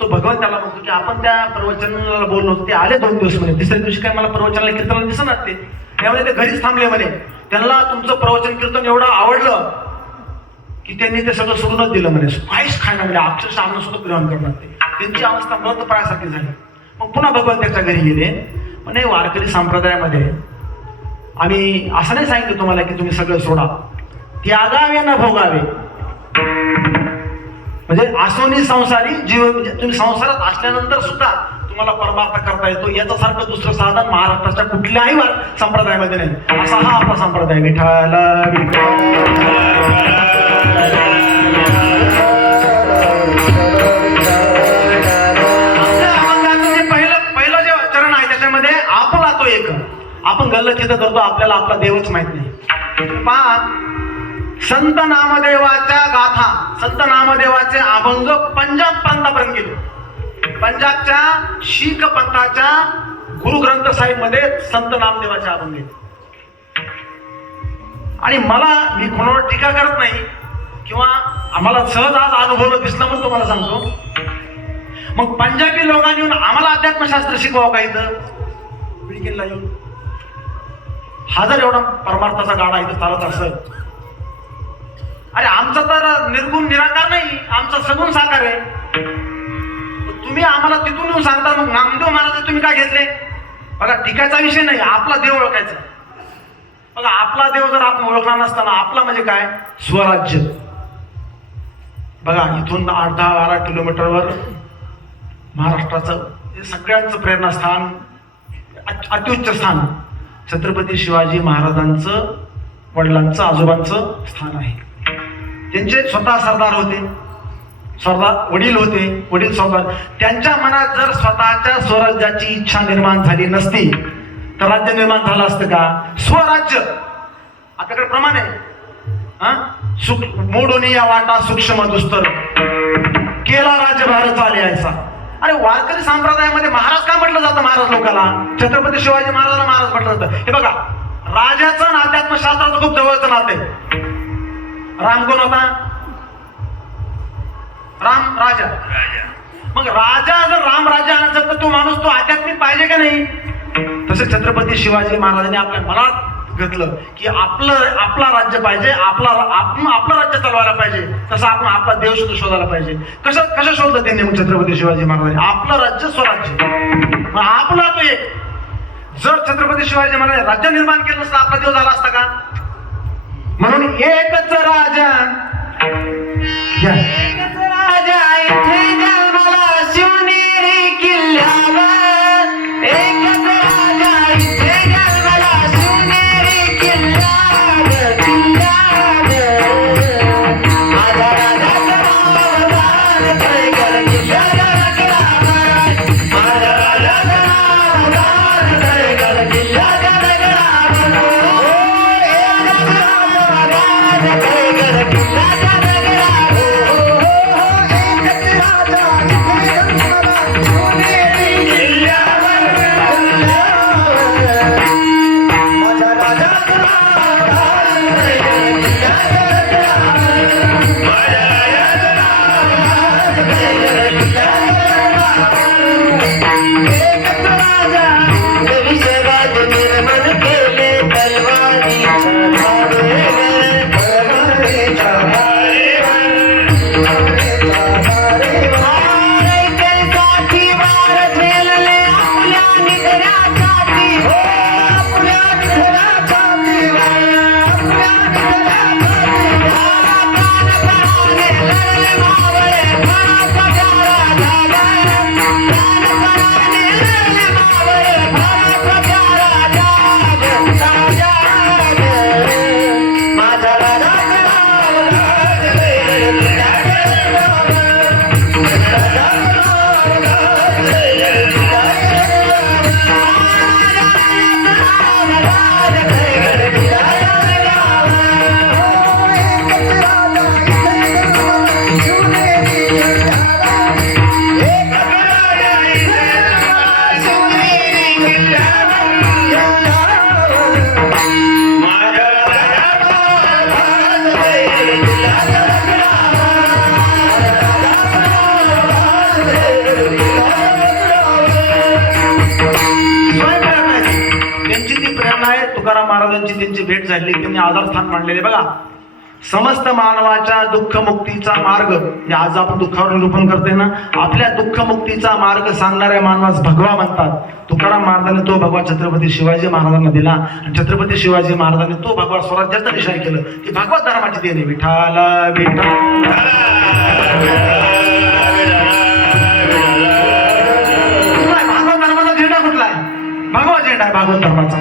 तो भगवान त्याला म्हणतो की आपण त्या प्रवचनाला बोललो होतो, ते आले 2 दिवस म्हणे, तिसऱ्या दिवशी काय मला प्रवचनाला कीर्तनाला दिसणार ते, त्यामुळे ते घरीच थांबले म्हणे. त्यांना तुमचं प्रवचन कीर्तन एवढं आवडलं की त्यांनी ते सगळं सोडूनच दिलं म्हणे. काहीच खायला म्हणजे अक्षरशः अन्न सुद्धा ग्रहण करणार ते. त्यांची अवस्था मृतप्रायासारखी झाली. मग पुन्हा भगवान त्याच्या घरी गेले. पण वारकरी संप्रदायामध्ये आम्ही असं नाही सांगितलं तुम्हाला की तुम्ही सगळं सोडा, त्यागावे न भोगावे. म्हणजे आसोनी संसारी जीवन, म्हणजे तुम्ही संसारात असल्यानंतर सुद्धा तुम्हाला परमार्थ करता येतो. याच्यासारखं दुसरं साधन महाराष्ट्राच्या कुठल्याही संप्रदायामध्ये नाही. असा हा आपला संप्रदाय. विठाला पहिलं जे चरण आहे त्याच्यामध्ये आपला तो एक आपण गल्लचित करतो, आपल्याला आपला देवच माहित नाही. पहा, संत नामदेवाच्या गाथा, संत नामदेवाचे अभंग पंजाब प्रांतापर्यंत गेले. पंजाबच्या शीख पंथाच्या गुरु ग्रंथ साहिब मध्ये संत नामदेवाचे अभंग आहेत. आणि मी कोणावर टीका करत नाही किंवा आम्हाला सहज आज अनुभव दिसला म्हणून तुम्हाला सांगतो. मग पंजाबी लोकांनी येऊन आम्हाला अध्यात्मशास्त्र शिकवावं का इथं बिल्डिंगला येऊन? हा जर एवढा परमार्थाचा गाडा इथं चालत असेल अरे आमचा तर निर्गुण निराकार नाही, आमचा सगुण साकार आहे. तुम्ही आम्हाला तिथून येऊन सांगता, मग नामदेव महाराज तुम्ही काय घेतले? बघा टिकायचा विषय नाही, आपला देव ओळखायचा. बघा आपला देव जर आपण ओळखला नसताना, आपला म्हणजे काय? स्वराज्य. बघा इथून 8-10-12 किलोमीटरवर महाराष्ट्राचं सगळ्यांचं प्रेरणास्थान, अत्युच्च स्थान छत्रपती शिवाजी महाराजांचं, वडिलांचं, आजोबांचं स्थान आहे. त्यांचे स्वतः सरदार होते, वडील होते, वडील सरदार. त्यांच्या मनात जर स्वतःच्या स्वराज्याची इच्छा निर्माण झाली नसती तर राज्य निर्माण झालं असतं का? स्वराज्य आपल्याकडे प्रमाण आहे. मोडोनी या वाटा सूक्ष्म दुस्तर, केला राज्यभार चाले यायचा. अरे वारकरी संप्रदायामध्ये महाराज का म्हटलं जातं? महाराज लोकांना छत्रपती शिवाजी महाराजांना महाराज म्हटलं जातं. हे बघा, राजाचं आणि अध्यात्मशास्त्राचं खूप जवळचं नातं आहे. राम कोण होता? राम राजा. मग राजा जर राम राजा असेल तर तो माणूस तो आध्यात्मिक पाहिजे का नाही? तसे छत्रपती शिवाजी महाराजांनी आपल्या मनात घेतलं की आपला राज्य पाहिजे, आपलं राज्य चालवायला पाहिजे. तसं आपण आपला देव शोधायला पाहिजे. कसं शोधलं त्यांनी मग छत्रपती शिवाजी महाराजांनी? आपलं राज्य स्वराज्य. मग आपला तो एक. जर छत्रपती शिवाजी महाराज राज्य निर्माण केलं नसतं, आपला देव झाला असता का? म्हणून एकच राजा, एकच राजा इथे जन्माला शिवनेरी किल्ल्यावर, एकच राजा इथे जन्माला शिवनेरी किल्ल्यावर, किल्ल्यावर. माझा राजाचं नाव रायगड किल्ल्यावर, किल्ल्यावर. माझा राजाचं नाव रायगड किल्ल्यावर, किल्ल्यावर. तुकाराम महाराजांची त्यांची भेट झाली, त्यांनी आधारस्थान मांडलेले. बघा, समस्त मानवाच्या दुःखमुक्तीचा मार्ग, आज आपण दुःखावर निरूपण करते ना, आपल्या दुःखमुक्तीचा मार्ग सांगणाऱ्या मानवास भगवा म्हणतात. तुकाराम महाराजांनी तो भगवा छत्रपती शिवाजी महाराजांना दिला आणि छत्रपती शिवाजी महाराजांनी तो भगवा स्वराज्याचा निश्चय केलं की भगवत धर्माची देणे. विठाला विठ्ठल. भागवत धर्माचा झेंडा कुठला आहे? भगवा झेंडा आहे भागवत धर्माचा.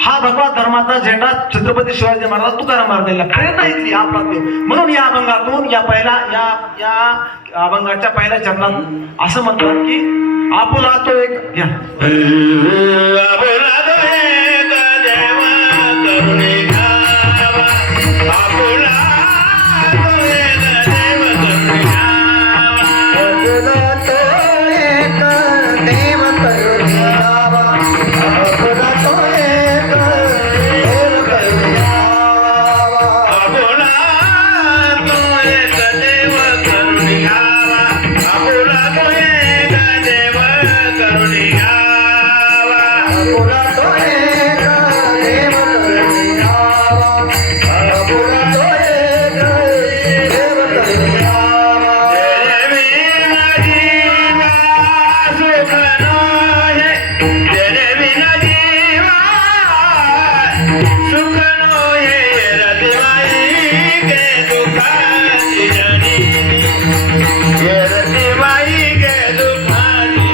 हा भगवा धर्माचा झेंडा छत्रपती शिवाजी महाराज तुकाराम महाराजांना प्रेरणा घेतली आपला देव. म्हणून या अभंगातून या अभंगाच्या पहिल्या चरणात असं म्हणतात की आपुला तो एक घ्या. आपुला तो एक देव करुणी घ्यावा, आपुला तो एक देव करुणी घ्यावा, आपुला तो एक देव करुणी घ्यावा, आपुला तो एक देव करुणी घ्यावा, आपुला तो एक देव करुणी घ्यावा, आपुला तो एक देव करुणी घ्यावा, आपुला सुख नोहे रतिबाई गे दुखाची जणी रतिबाई गे दुखाची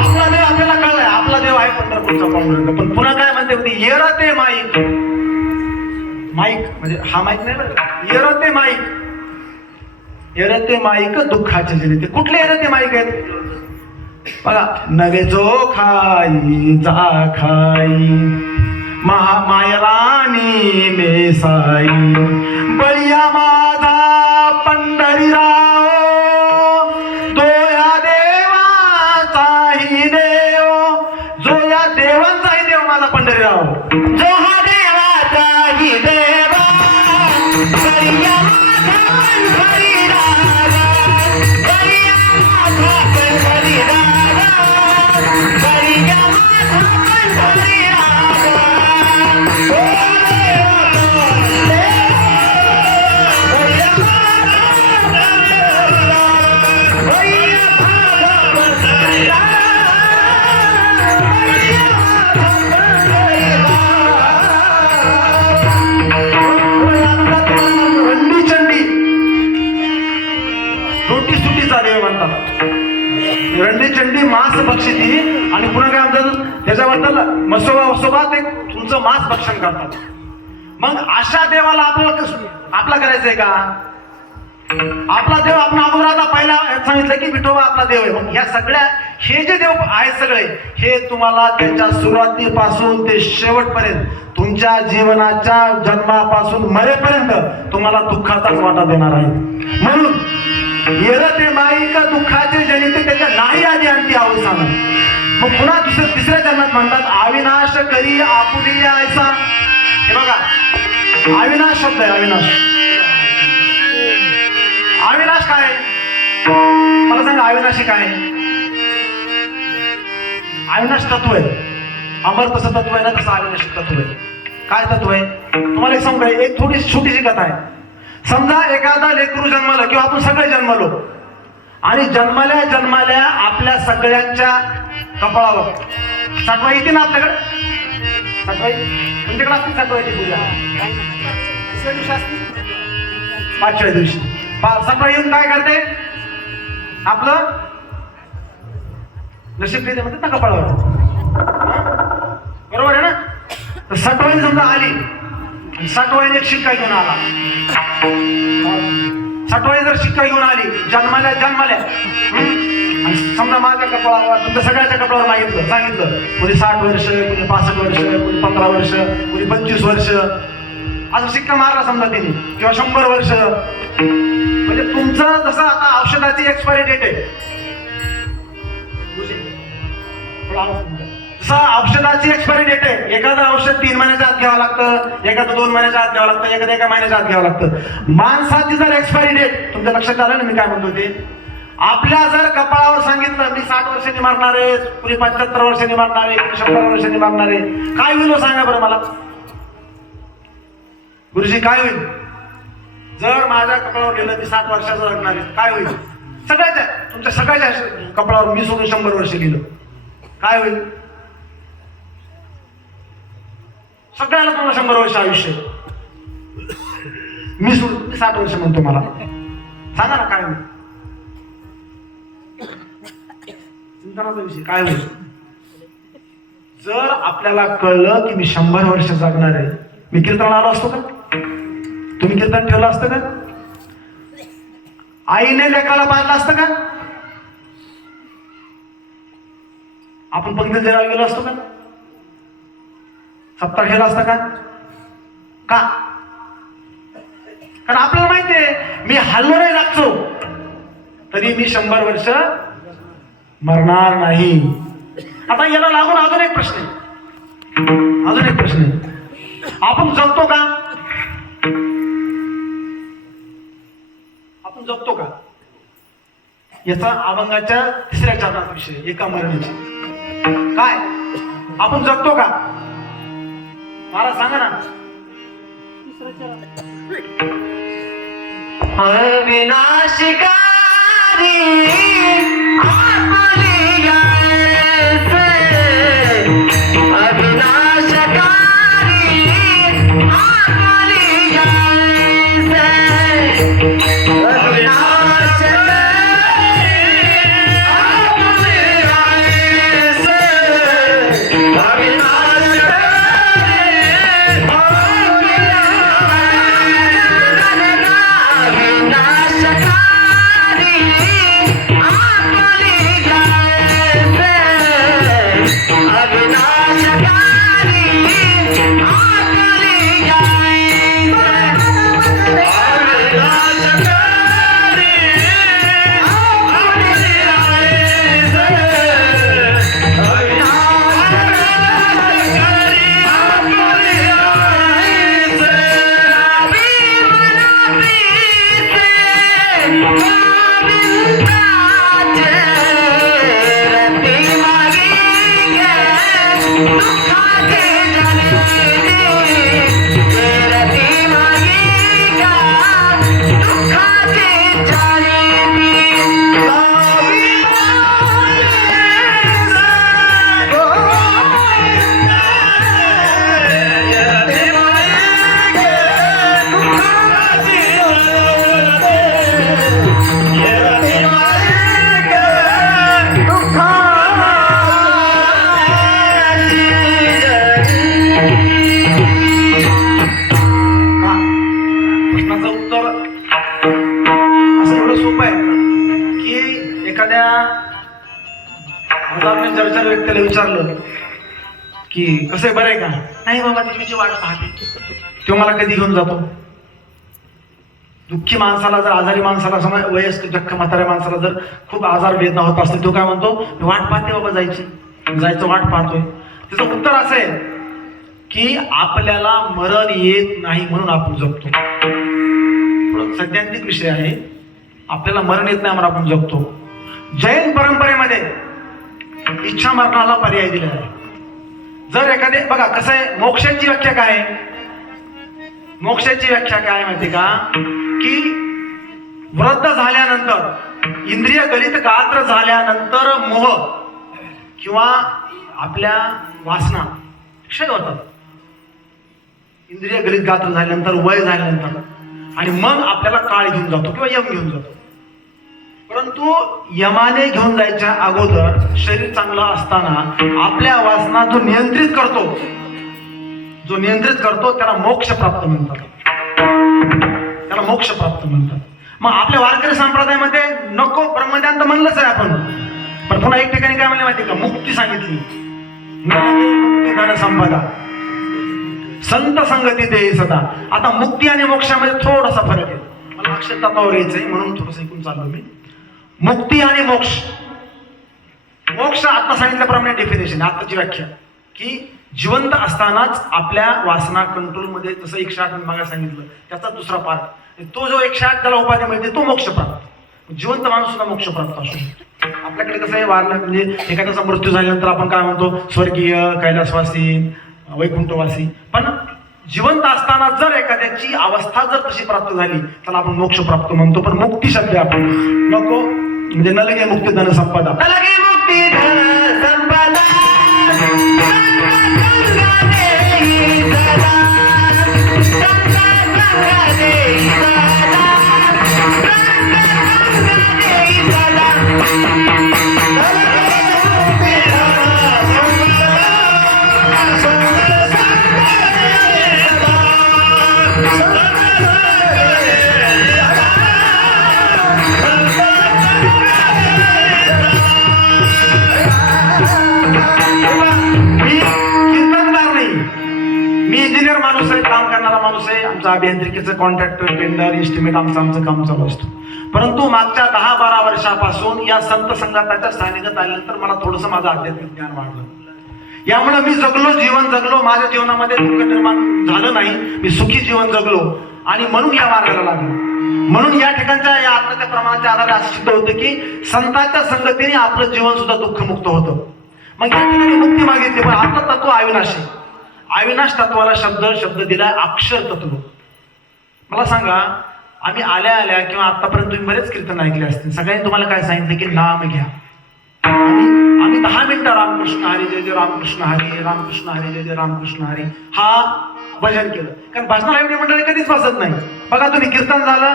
आपला देव आपल्याला कळलाय, आपला देव आहे पंढरपूरचा पांडुरंग. पण पुन्हा काय म्हणते होती, येरते माईक. माईक म्हणजे हा माईक नाही बरं, येरते माईक. येरते माईक दुःखाचे जनिते. कुठले येरते माईक आहेत बघा. नवे जो खाई जा खाई महामायराणी मेसाई बळिया माझा पंढरीराव तो या देवाचाही देव, जो या देवांचाही देव माझा पंढरीराव, जो हा देवाचाही देव बळिया माझा पंढरीराव, बळिया माझा पंढरीराव, बळिया माझा पंढरीराव. ओ रंडीचंडी मांस भक्षिती. आणि पुन्हा काय म्हणतात त्याच्याबद्दल मसोबा वसोबा ते तुमचं मांस भक्षण करतात. मग अशा देवाला आपला करायचंय का? आपला देव आपण अगोदर आता पहिला सांगितलं की विठोबा आपला देव आहे. मग या सगळ्या हे जे देव आहेत सगळे हे तुम्हाला त्याच्या सुरुवातीपासून ते शेवटपर्यंत तुमच्या जीवनाच्या जन्मापासून मरेपर्यंत तुम्हाला दुःखाचाच वाटा देणार आहे. म्हणून येरते माईक दुःखाचे जनिते त्याच्या नाही आधी आणती अवसान. मग पुन्हा तिसऱ्या जन्मात म्हणतात अविनाश करी आपुली ऐसा. हे बघा अविनाश शब्द आहे. अविनाश अविनाश काय मला सांगा. अविनाशी काय? अविनाश तत्व आहे. अमर तसं तत्व आहे ना, तसं अविनाशी तत्व आहे. काय तत्व आहे तुम्हाला एक सांगू. एक थोडी छोटीशी कथा आहे. समजा एखादा लेकरू जन्मलं किंवा आपण सगळे जन्मलो आणि जन्माल्या आपल्या सगळ्यांच्या कपाळावर साठवाई येते ना आपल्याकडे. साठवाई तुमच्याकडे असते साठवायची पूजा? पाचव्या दिवशी साठवाई येऊन काय करते आपलं नशीब देते म्हणते ना कपाळावर. बरोबर आहे ना? तर साठवाई समजा आली आणि साठवाईने एक शिक्का घेऊन आला. साठवाई जर शिक्का घेऊन आली जन्माल्या आणि समजा माझ्या कपाळावर तुमच्या सगळ्याच्या कपाळावर मागितलं सांगितलं कोणी 60 वर्ष, कोणी 65 वर्ष, कोणी 15 वर्ष, कोणी 25 वर्ष असं शिक्का मारला समजा तिने किंवा 100 वर्ष. म्हणजे तुमचं जसं आता औषधाची एक्सपायरी डेट आहे जसं औषधाची एक्सपायरी डेट आहे. एखादं औषध 3 महिन्याच्या आत घ्यावं लागतं, एखादं 2 महिन्याच्या आत घ्यावं लागतं, एखादं 1 महिन्याच्या आत घ्यावं लागतं. माणसाची जर एक्सपायरी डेट तुमच्या लक्षात आलं ना मी काय म्हणतो ते. आपल्या जर कपाळावर सांगितलं मी 60 वर्षांनी मारणार आहे, कुणी 75 वर्षांनी मारणार आहे, कुणी 100 वर्षांनी मारणार आहे, काय होईल सांगा बरं मला. गुरुजी काय होईल जर माझ्या कपाळावर गेलं मी 60 वर्षाचं जगणार आहे? काय होईल? सगळ्याच्या तुमच्या सगळ्याच्या कपाळावर मी सोडून 100 वर्ष गेलो काय होईल? सगळ्याला तुम्हाला 100 वर्ष आयुष्य. मी सोडून 60 वर्ष म्हणतो मला सांगा ना काय होईल? चिंतनाचा विषय काय होईल? जर आपल्याला कळलं की मी 100 वर्ष जगणार आहे, मी कीर्तनाला आलो असतो का? तुम्ही कीर्तन ठेवलं असतं का? आईने लेकराला पाळलं असतं का? आपण पंक्तीत जेवायला गेलो असतो का? सप्ताह खेळला असता का? का? कारण आपल्याला माहिती आहे मी हल्लो नाही लागतो तरी मी 100 वर्ष मरणार नाही. आता याला लागून अजून एक प्रश्न आहे. आपण जगतो का? आपण जगतो का? याचा अभंगाच्या 3ऱ्या चरणाचा विषय एका मरणाचा. काय आपण जगतो का? मला सांगा ना. अविनाशकारी जर व्यक्तीला विचारलं की कसं आहे, बरं आहे का? नाही बाबा, तुझी वाट पाहते. तो मला कधी घेऊन जातो? दुःखी माणसाला, जर आजारी माणसाला, समज वयस्क जख्ख म्हाताऱ्या माणसाला जर खूप आजार वेदना होत असते, तो काय म्हणतो? वाट पाहते बाबा, जायचं वाट पाहतोय. त्याचं उत्तर असं आहे की आपल्याला मरण येत नाही म्हणून आपण जगतो. सैद्धांतिक विषय आहे, आपल्याला मरण येत नाही म्हणून आपण जगतो. जैन परंपरेमध्ये इच्छा मरणाला पर्याय दिलेला आहे. जर एखादे, बघा कसं आहे, मोक्षाची व्याख्या काय आहे? मोक्षाची व्याख्या काय माहिती का? की वृद्ध झाल्यानंतर, इंद्रिय गलित गात्र झाल्यानंतर मोह किंवा आपल्या वासना क्षय होतात. इंद्रिय गलित गात्र झाल्यानंतर, वय झाल्यानंतर, आणि मग आपल्याला काळ घेऊन जातो किंवा यम घेऊन जातो. परंतु यमाने घेऊन जायच्या अगोदर शरीर चांगलं असताना आपल्या वासना जो नियंत्रित करतो त्याला मोक्ष प्राप्त म्हणतात. मग आपल्या वारकरी संप्रदायामध्ये नको ब्रह्मज्ञान तर म्हणलंच आहे आपण, पण पुन्हा एक ठिकाणी काय म्हणले माहिती का? मुक्ती सांगितली. मुक्ती धन संपदा संत संगती देई सदा. आता मुक्ती आणि मोक्षामध्ये थोडासा फरक आहे. मला अक्षर तत्वावर यायचंय म्हणून थोडस ऐकून चाललो मी. मुक्ती आणि मोक्ष. मोक्ष आता सांगितल्याप्रमाणे डेफिनेशन, आताची व्याख्या, की जिवंत असतानाच आपल्या वासना कंट्रोलमध्ये, जसं 108 मागे सांगितलं, त्याचा दुसरा पार्ट, तो जो 108 त्याला उपाधी मिळते तो मोक्ष प्राप्त. जिवंत माणूस सुद्धा मोक्ष प्राप्त असतो. आपल्याकडे कसं आहे, वारला म्हणजे एखाद्याचा मृत्यू झाल्यानंतर आपण काय म्हणतो? स्वर्गीय, कैलासवासी, वैकुंठवासी. पण जिवंत असताना जर एखाद्याची अवस्था जर तशी प्राप्त झाली त्याला आपण मोक्ष प्राप्त म्हणतो. पण मुक्ती शब्द आपण नको, म्हणजे न लगे मुक्ती धन संपदा, न लगे मुक्ती धन संपदा, सिन्सिअर माणूस आहे, काम करणारा माणूस आहे. आमचा अभियांत्रिकीचं कॉन्ट्रॅक्टर, टेंडर, इस्टिमेट आमचं काम चालू असतं. परंतु मागच्या 10-12 वर्षापासून या संत संघाताच्या सानिध्यात आल्यानंतर मला थोडंसं माझं आध्यात्मिक ज्ञान वाढलं. यामुळे मी जीवन जगलो. माझ्या जीवनामध्ये दुःख निर्माण झालं नाही. मी सुखी जीवन जगलो आणि म्हणून या मार्गाला लागलो. म्हणून या ठिकाणच्या या आत्म्याच्या प्रमाणाच्या आधारे असं सिद्ध होतं की संतांच्या संगतीने आपलं जीवन सुद्धा दुःखमुक्त होतं. मग या ठिकाणी मुक्ती मागितली. पण आपलं तत्व अविनाशी. अविनाश तत्वाला शब्द दिलाय अक्षर तत्व. मला सांगा, आम्ही आल्या किंवा आतापर्यंत तुम्ही बरेच कीर्तन ऐकले असतील. सगळ्यांनी तुम्हाला काय सांगितलं की नाम घ्या. आणि आम्ही 10 मिनिटं रामकृष्ण हरी जय जय रामकृष्ण हरी, रामकृष्ण हरी जय जय रामकृष्ण हरी हा भजन केलं. कारण भजनाला एवढी मंडळी कधीच बसत नाही. बघा तुम्ही, कीर्तन झालं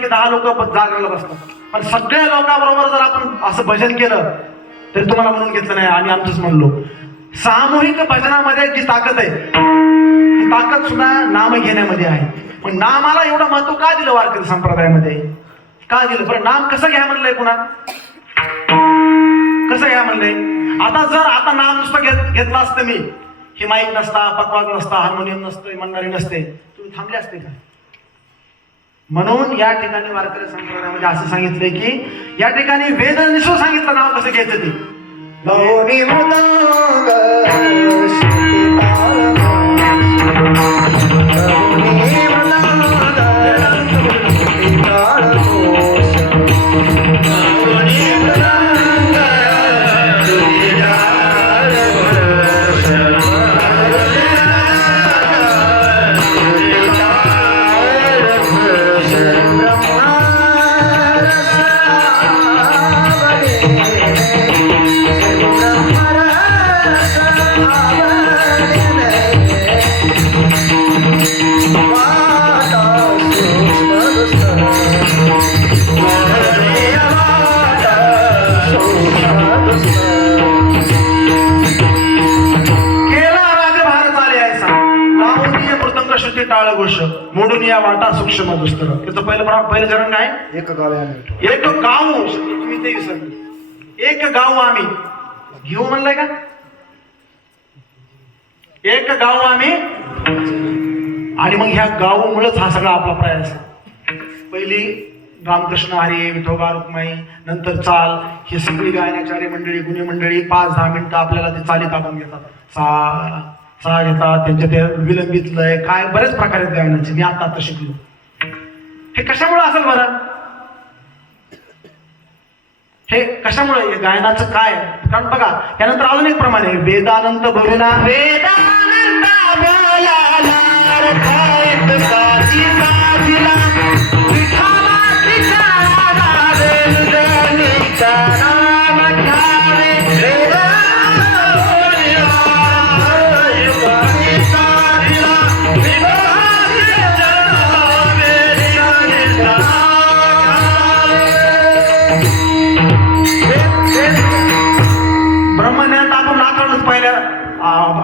की 10 लोक जागरायला बसतात. पण सगळ्या लोकांबरोबर जर आपण असं भजन केलं तरी तुम्हाला म्हणून घेतलं नाही, आम्ही आमचंच म्हणलो. सामूहिक भजनामध्ये जी ताकद आहे ती ताकद सुद्धा नाम घेण्यामध्ये आहे. पण नामाला एवढं महत्व का दिलं वारकरी संप्रदायामध्ये? का दिलं? पण नाम कसं घ्या म्हणलंय? पुन्हा कसं घ्या म्हणलंय? आता नाम नुसतं घेतलं असतं मी, हे माईक नसता, पकवाज नसता, हार्मोनियम नसतं, मंडारी नसते, तुम्ही थांबले असते का? म्हणून या ठिकाणी वारकरी संप्रदायामध्ये असं सांगितलंय की या ठिकाणी वेदनिसो सांगितलं नाव कसं घ्यायचं ते. गौरी मृदंग टाळ घोष मोडून या वाटा सूक्ष्म दुस्तर. त्याचं पहिलं चरण काय? एक गाव. तुम्ही ते विसरले. एक गाव आम्ही घेऊ म्हणलंय का? एक गाव आम्ही. आणि मग ह्या गावामुळेच हा सगळा आपला प्रयास आहे. पहिली रामकृष्ण हरी, विठोबा रुक्माई, नंतर चाल, ही सगळी गायनाचार्य मंडळी, गुणी मंडळी 5-10 मिनिटं आपल्याला ते चालीत आपण घेतात. सा घेतात, त्यांच्या ते विलंबित लय काय बरेच प्रकार आहेत गायनाचे. मी आता शिकलो. हे कशामुळे असेल बरं? हे कशामुळे? गायनाचं काय? कारण बघा, त्यानंतर अजून एक प्रमाण आहे. वेदानंत बोलला, वेदानंत बोला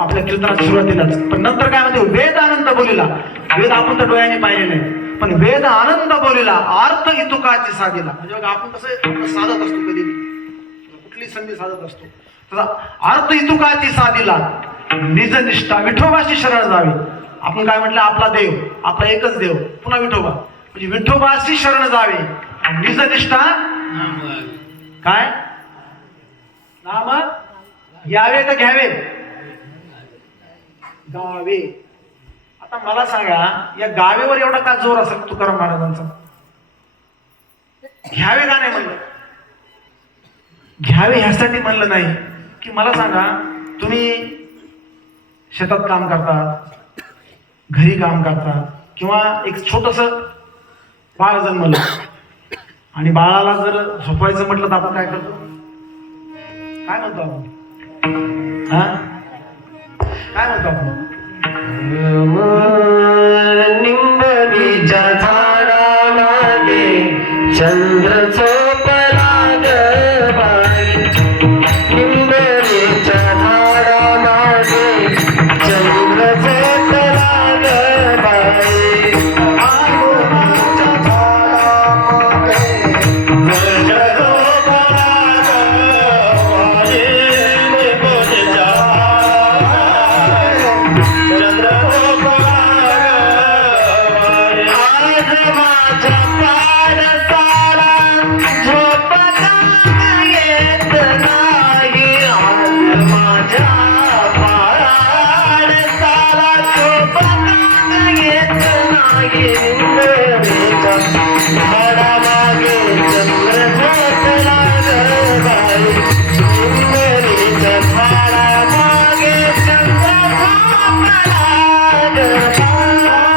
आपल्या कीर्तनाच्या सुरुवातीलाच. पण नंतर काय म्हणते? वेद आनंद बोलीला. वेद आपण तर डोळ्याने पाहिले नाही, पण वेद आनंद बोलीला अर्थ इतुकाची साधीला. म्हणजे बघा, आपण कसं साधत असतो, कधी कुठली संधी साधत असतो, तसा अर्थ इतुकाची साधीला निजनिष्ठा विठोबाशी शरण जावी. आपण काय म्हटलं? आपला देव, आपला एकच देव, पुन्हा विठोबा. म्हणजे विठोबाशी शरण जावे. निजनिष्ठा काय? नाम यावे का घ्यावे? गावे. आता मला सांगा, या गावेवर एवढा का जोर असेल तुकाराम महाराजांचा? घ्यावे का नाही म्हणलं? घ्यावे ह्यासाठी म्हणलं नाही की, मला सांगा, तुम्ही शेतात काम करतात, घरी काम करतात, किंवा एक छोटस बाळ जन्मलं आणि बाळाला जर झोपायचं म्हटलं तर आपण काय करतो? काय म्हणतो आपण? काय म्हणतो आपण? निंबणीच्या झाडामागे चंद्र झोपला ग बाई. निंबणीच्या झाडामागे चंद्र झोपला ग बाई. आंबोलीच्या झाडामागे चंद्र झोपला ग बाई. इंगळीच्या झाडामागे चंद्र झोपला ग बाई इंगळीच्या झाडामागे चंद्र झोपला ग बाई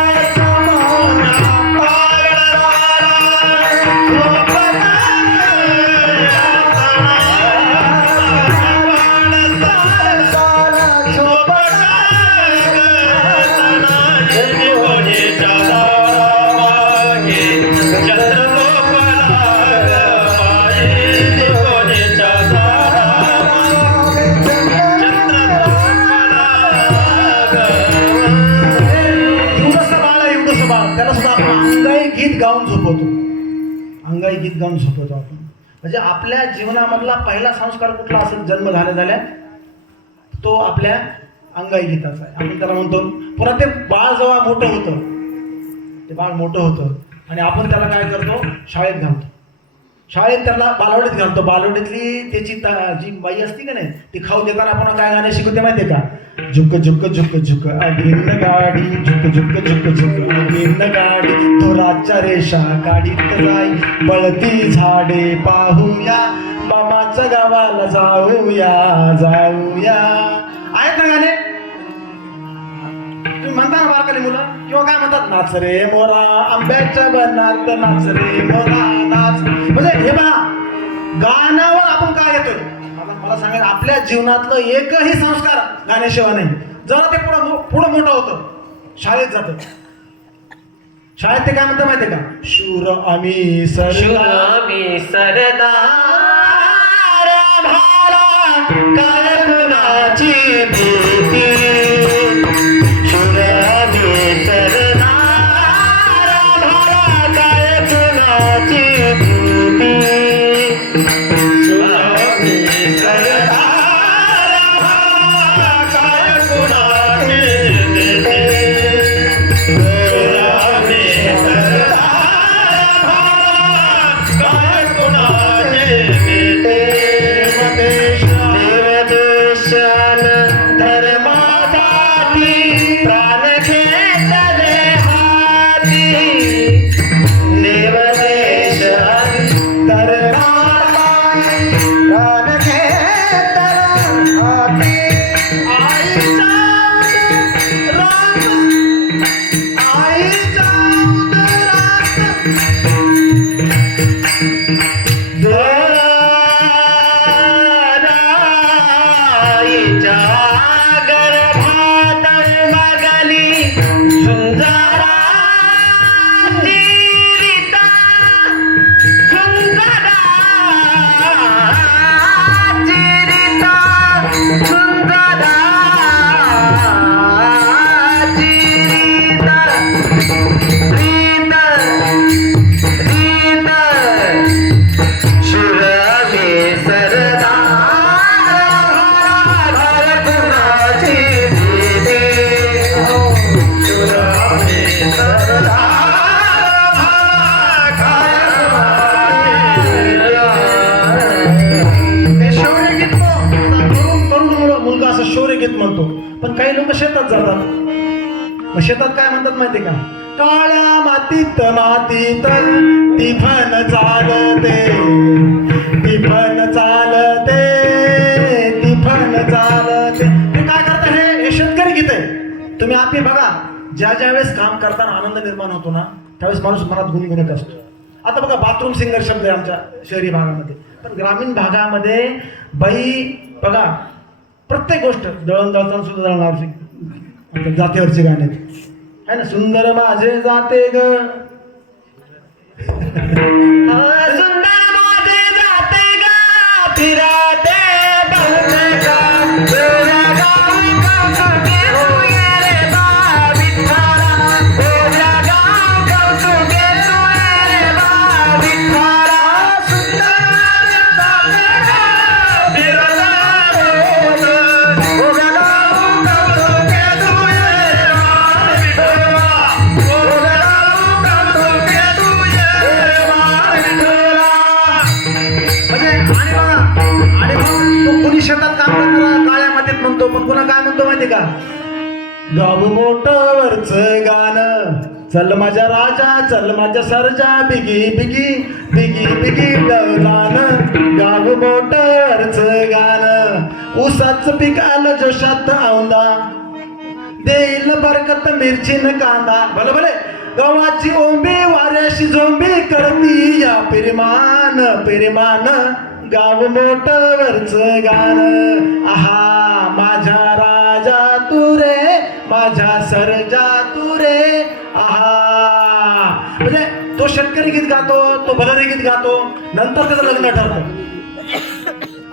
समोना त्याला सुद्धा आपण अंगाई गीत गाऊन झोपवतो. अंगाई गीत गाऊन झोपवतो आपण. म्हणजे आपल्या जीवनामधला पहिला संस्कार कुठला असेल जन्म झाल्या तो आपल्या अंगाई गीताचा आहे. आपण त्याला म्हणतो. पुन्हा ते बाळ जेव्हा मोठं होतं, ते बाळ मोठं होतं आणि आपण त्याला काय करतो, शाळेत घालतो. शाळेत त्याला बालवडीत घालतो. बालवडीतली त्याची जी बाई असते का नाही, ती खाऊ देताना आपण काय गाणे शिकवते माहितीये का? झुक झुक झुक झुक अगेन गाडी झुक झुक झुक झुक अगेन गाडी थोराच्या रेषा गाडीत जाई पळती झाडे पाहूया बाबाच्या गावाला जाऊया जाऊया. आहेत ना गाणे? तुम्ही म्हणता ना बारकाली मुलं, किंवा काय म्हणतात, नाच रे मोरा आंब्याच्या बनात नाच रे मोरा नाच. म्हणजे हे पहा, गाण्यावर आपण काय येतोय. मला सांगायचं, आपल्या जीवनातलं एकही संस्कार गाण्याशिवाय नाही. जरा ते पुढं मोठं होतं, शाळेत जातं. शाळेत ते काय म्हणतं माहितीये का? शूर आम्ही सरदार भाला काय कुणाची भीती शूर आम्ही सरदार भाला काय कुणाची भीती शूर आम्ही सरदार भाला काय कुणाची भीती शूर आम्ही सरदार भाला काय कुणाची भीती. देवदेशान धर्मासाठी प्राण घेतले हाती देवदेशान धर्मासाठी प्राण घेतले हाती आईचा गर्भात मागली झुंजारा जीविता झुंजारा जीविता झुंजारा जीविता रीत रीत शूर आम्ही सरदार भाला कुणाची भीती शूर आम्ही सरदार भाला ते शौर्यगीत मुलगा असं शौर्यगीत म्हणतो. पण काही लोक शेतात जातात. मग शेतात काय म्हणतात माहिती का? काळ्या मातीत मातीत तिफन चालते तिफन चालते तिफन चालते. ते काय करतं? हे शेतकरी गीत आहे. तुम्ही आपली बघा, ज्या वेळेस काम करताना आनंद निर्माण होतो ना, त्यावेळेस माणूस मनात गुणगुणत असतो. आता बघा, बाथरूम सिंगर शब्द आहे आमच्या शहरी भागामध्ये, पण ग्रामीण भागामध्ये बाई बघा, प्रत्येक गोष्ट दळण दळताना सुद्धा दळणार जातीवरचे गाणे आहे ना. सुंदर माझे जाते ग सुंदर माझे जाते गा फिराते बलते गा गोऱ्या गावी कौतुके तुये रे बा विठ्ठला गोऱ्या गाव कौतुके तुये रे बा विठ्ठला सुंदर माझे जाते गा फिराते गोऱ्या गाव कौतुके तुये रे बा विठ्ठला गोऱ्या गाव कौतुके तुये रे बा विठ्ठला. म्हणजे आणि मग तो कुणी शेतात काम करणारा काळ्या मातीत म्हणतो, पण पुन्हा काय म्हणतो माहिती का? गाव मोठवरच गाणं, चल माझ्या राजा चल माझ्या सरजा, बिगी बिगी बिगी बिगी डौलान. गाव मोठवरच गाणं, ऊसाचं पिकाला जोशात औंदा, देईल बरकत मिरचीन कांदा. भले भले गव्हाची ओंबी वाऱ्याशी झोंबी करती या पिरमान पिरमान. गाव मोठवरच गाणं, आहा माझ्या राजा तू रे, माझ्या सरजा तू रे, आहा. म्हणजे तो शेतकरी गीत गातो, तो भलरी गीत गातो, नंतर त्याचं लग्न ठरतं.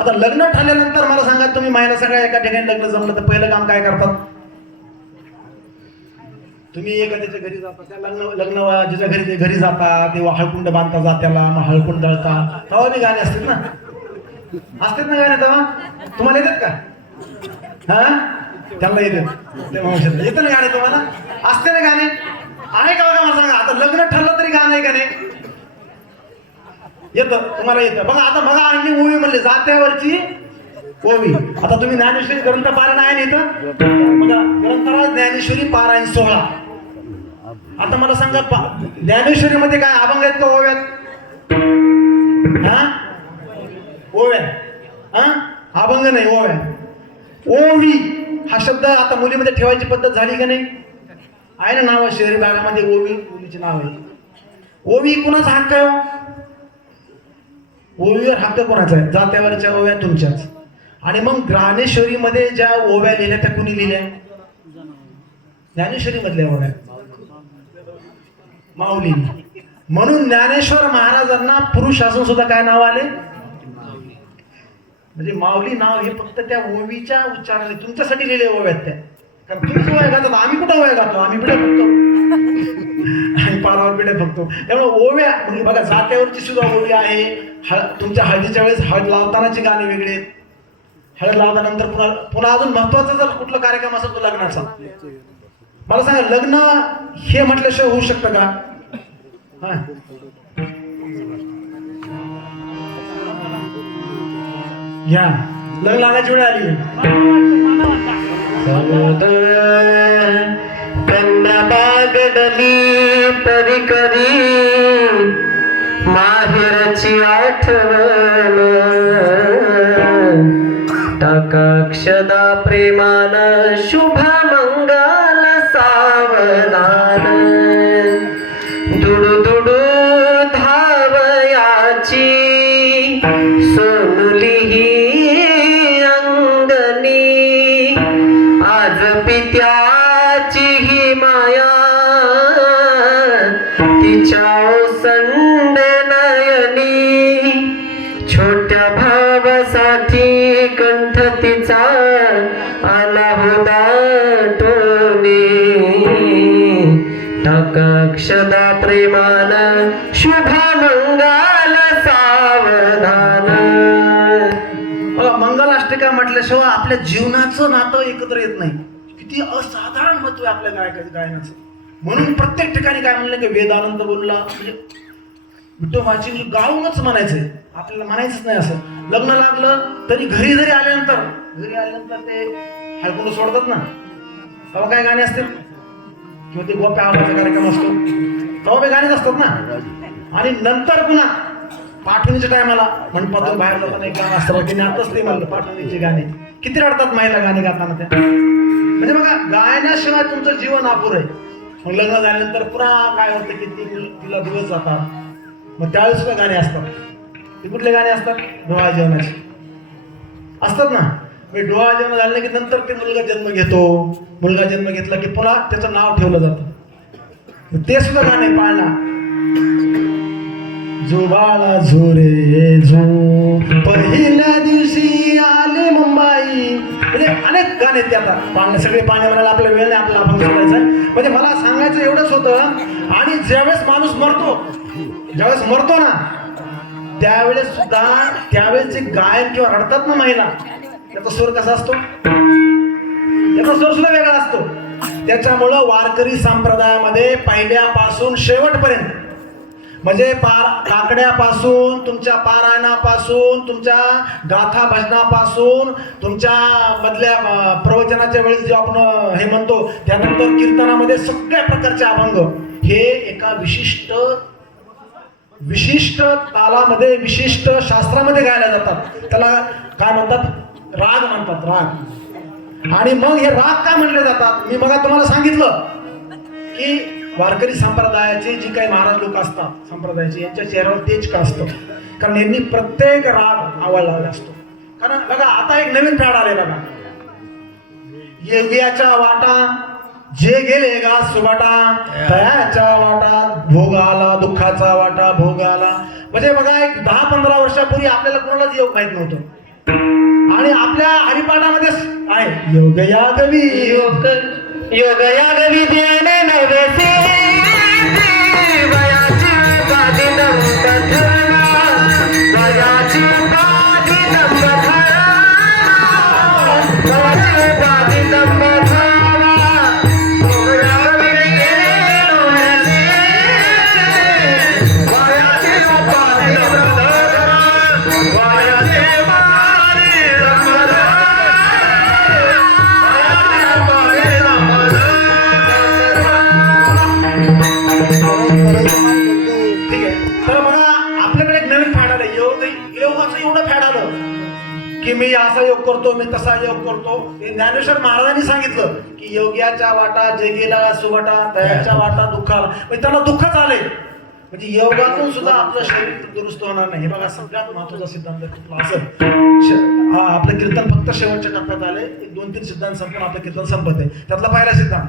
आता लग्न ठरल्यानंतर मला सांगा, तुम्ही महिला सगळ्या एका ठिकाणी लग्न जमलं तर पहिलं काम काय करतात? तुम्ही एखाद्याच्या घरी जाता, त्या लग्न ज्याच्या घरी जाता, ते हळकुंड बांधता जात्याला, मग हळकुंड दळता, तेव्हा बी गाणे असतात ना, असतात ना गाणे तेव्हा. तुम्हाला येतात का? हा, त्यांना येतात, ते म्हणू येतं ना गाणे तुम्हाला, असते ना गाणे, आहे का बघा मला सांगा. आता लग्न ठरलं तरी गाणं आहे का नाही? येतं, तुम्हाला येतं बघा. आता बघा, आणखी ओवी म्हणले जात्यावरची ओवी. आता तुम्ही ज्ञानेश्वरी ग्रंथ पारायण आहे ना इथं बघा, ग्रंथराज ज्ञानेश्वरी पारायण 16. आता मला सांगा, ज्ञानेश्वरी मध्ये काय अभंग आहेत का ओव्यात? हा, ओव्या, हा, अभंग नाही, ओव्या. ओवी हा शब्द आता मुलीमध्ये ठेवायची पद्धत झाली का नाही? आहे ना नाव, शहरी भागामध्ये ओवी, ओवीचे नाव आहे. ओवी कुणाचा हक्क आहे? ओवीवर हक्क कोणाचा आहे? जात्यावरच्या ओव्या तुमच्याच. आणि मग ज्ञानेश्वरीमध्ये ज्या ओव्या लिहिल्या त्या कुणी लिहिल्या? ज्ञानेश्वरी मधल्या ओव्या माऊलींनी. म्हणून ज्ञानेश्वर महाराजांना पुरुष असून सुद्धा काय नाव आले? म्हणजे माऊली नाव हे फक्त त्या ओवीच्या उच्चाराने तुमच्यासाठी लिहिले ओव्यात त्या. कारण तुम्ही ओव्या गातात, आम्ही कुठं ओव्या गातो? आम्ही पिढ्या फक्तो आणि पारावर पिढ्या फक्तो. त्यामुळे ओव्या म्हणजे बघा, जात्यावरची सुद्धा ओवी आहे. तुमच्या हळदीच्या वेळेस हळद लावतानाची गाणी वेगळी आहेत. हळद लावल्यानंतर पुन्हा अजून महत्वाचा जर कुठला कार्यक्रम असेल तो लग्नाचा. मला सांगा, लग्न हे म्हटल्याशिवाय होऊ शकतं का? हा, घ्या, लग्न लागायची वेळ आली. त्यांना बागडली तरी कधी माहेरची आठवण, टाका अक्षदा प्रेमान शुभ मंगल सावधान. दुडू दुडू धावयाची सोनुली ही अंगणी, आज पित्याची ही माया तिच्या ओसंड नयनी. छोट्या भावासाठी कंठ तिचा आला होता टोनी, टाका अक्षदा प्रेमान शुभ मंगल सावधान. मंगलाष्टका म्हटल्याशिवाय आपल्या जीवनाचं नातं एकत्र येत नाही. किती असाधारण महत्व आहे आपल्या गायनाचं. म्हणून प्रत्येक ठिकाणी काय म्हणलं की वेदानंद बोलला, म्हणजे विठोबाची गाऊनच म्हणायचंय, आपल्याला म्हणायचंच नाही. असं लग्न लागलं तरी घरी आल्यानंतर ते हळकुंड सोडतात ना, तेव्हा काय गाणे असतील, किंवा ते गोप्या आवाजाचा कार्यक्रम असतो तेव्हा ते गाणेच असतात ना. आणि नंतर पुन्हा पाठवणीच्या टायमाला मंडपातून बाहेर जाताना एक गाणं असतं, की आताच ते म्हणलं पाठवणीचे गाणे. किती रडतात महिला गाणे गाताना त्या. म्हणजे बघा, गायनाशिवाय तुमचं जीवन अपुरं आहे. मग लग्न झाल्यानंतर पुन्हा काय होतं की तिला दिवस जातात, मग त्यावेळेस सुद्धा गाणे असतात. ते कुठले गाणे असतात? डोहाळ जेवणाचे असतात ना. डोहाळ जेवण झालं की नंतर ते मुलगा जन्म घेतो, मुलगा जन्म घेतला की पुन्हा त्याचं नाव ठेवलं जातं, ते सुद्धा गाणे पाळला. जो बाळा झोरे झो पहिल्या दिवशी आले मुंबई, म्हणजे अनेक गाणे ते आता पाळणे सगळे पाळणे म्हणायला आपल्या वेळ नाही, आपला आपण सोडायचा. म्हणजे मला सांगायचं एवढंच होतं. आणि ज्यावेळेस माणूस मरतो ना, त्यावेळेस सुद्धा त्यावेळेस जे गायन किंवा रडतात ना महिला, त्याचा स्वर कसा असतो? त्याचा स्वर सुद्धा वेगळा असतो. त्याच्यामुळं वारकरी संप्रदायामध्ये पहिल्यापासून शेवटपर्यंत म्हणजे काकड्यापासून, तुमच्या पारायणापासून, तुमच्या गाथा भजनापासून, तुमच्या मधल्या प्रवचनाच्या वेळेस जे आपण हे म्हणतो, त्यानंतर कीर्तनामध्ये सगळ्या प्रकारचे अभंग हे एका विशिष्ट तालामध्ये, विशिष्ट शास्त्रामध्ये गायला जातात. त्याला काय म्हणतात? राग म्हणतात, राग. आणि मग हे राग काय म्हणले जातात? मी बघा तुम्हाला सांगितलं की वारकरी संप्रदायाचे जी काही महाराज लोक असतात संप्रदायाचे, यांच्या चेहऱ्यावर तेज का असतं? कारण यांनी प्रत्येक राग आवडला असतो. कारण बघा आता एक नवीन फॅड आले बघा, येव्याच्या वाटा जे गेले गा सुबाटा, तयाच्या वाटा भोग आला, दुःखाचा वाटा भोग आला. म्हणजे बघा एक 10-15 वर्षापूर्वी आपल्याला कोणालाच योग माहित नव्हतं, आणि आपल्या हरिपाठामध्ये आहे योग यादवी, योग यादवी देणे नव्हे वयाची गादी दंपथना, वयाची गादी दंपथना, वयाची गादी दंपथना. की मी असा योग करतो, मी तसा योग करतो. हे ज्ञानेश्वर महाराजांनी सांगितलं की योग्याच्या वाटा जे गेला सुवाटा, तयाच्या वाटा दुःखाला. म्हणजे त्यांना दुःखच आले. म्हणजे योगातून सुद्धा आपलं शरीर दुरुस्त होणार नाही. हे बघा सगळ्यात महत्वाचा सिद्धांत कुठला असेल. आपलं कीर्तन फक्त शेवटच्या टप्प्यात आले, 2-3 सिद्धांत संपून आपलं कीर्तन संपत आहे. त्यातला पहिला सिद्धांत,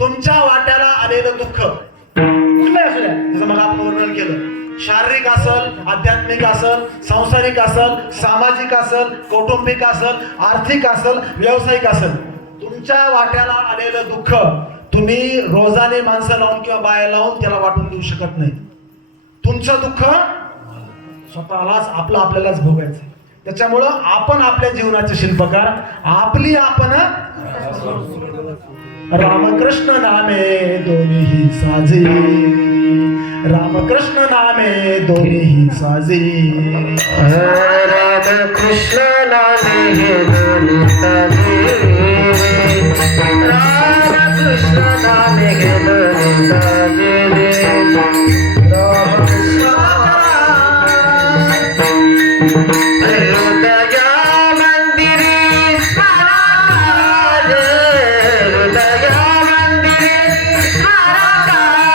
तुमच्या वाट्याला आलेलं दुःख कुठलंही असू द्या, जसं मग आपण वर्णन केलं, शारीरिक असल, आध्यात्मिक असल, सांसारिक असल, सामाजिक असल, कौटुंबिक असल, आर्थिक असल, व्यावसायिक असल, तुमच्या वाट्याला आलेलं दुःख तुम्ही रोजाने माणसं लावून किंवा बाया लावून त्याला वाटून देऊ शकत नाही. तुमचं दुःख स्वतःलाच आपल्यालाच भोगायचं. त्याच्यामुळं आपण आपल्या जीवनाचे शिल्पकार, आपली आपण रामकृष्ण नामे दोन्ही साजे, रामकृष्ण नामे दोन्ही साजे, रामकृष्ण नामे दोन्ही साजे, रामकृष्ण नामे दोन्ही साजे, हृदया मंदिरी स्मरण, हृदया मंदिरी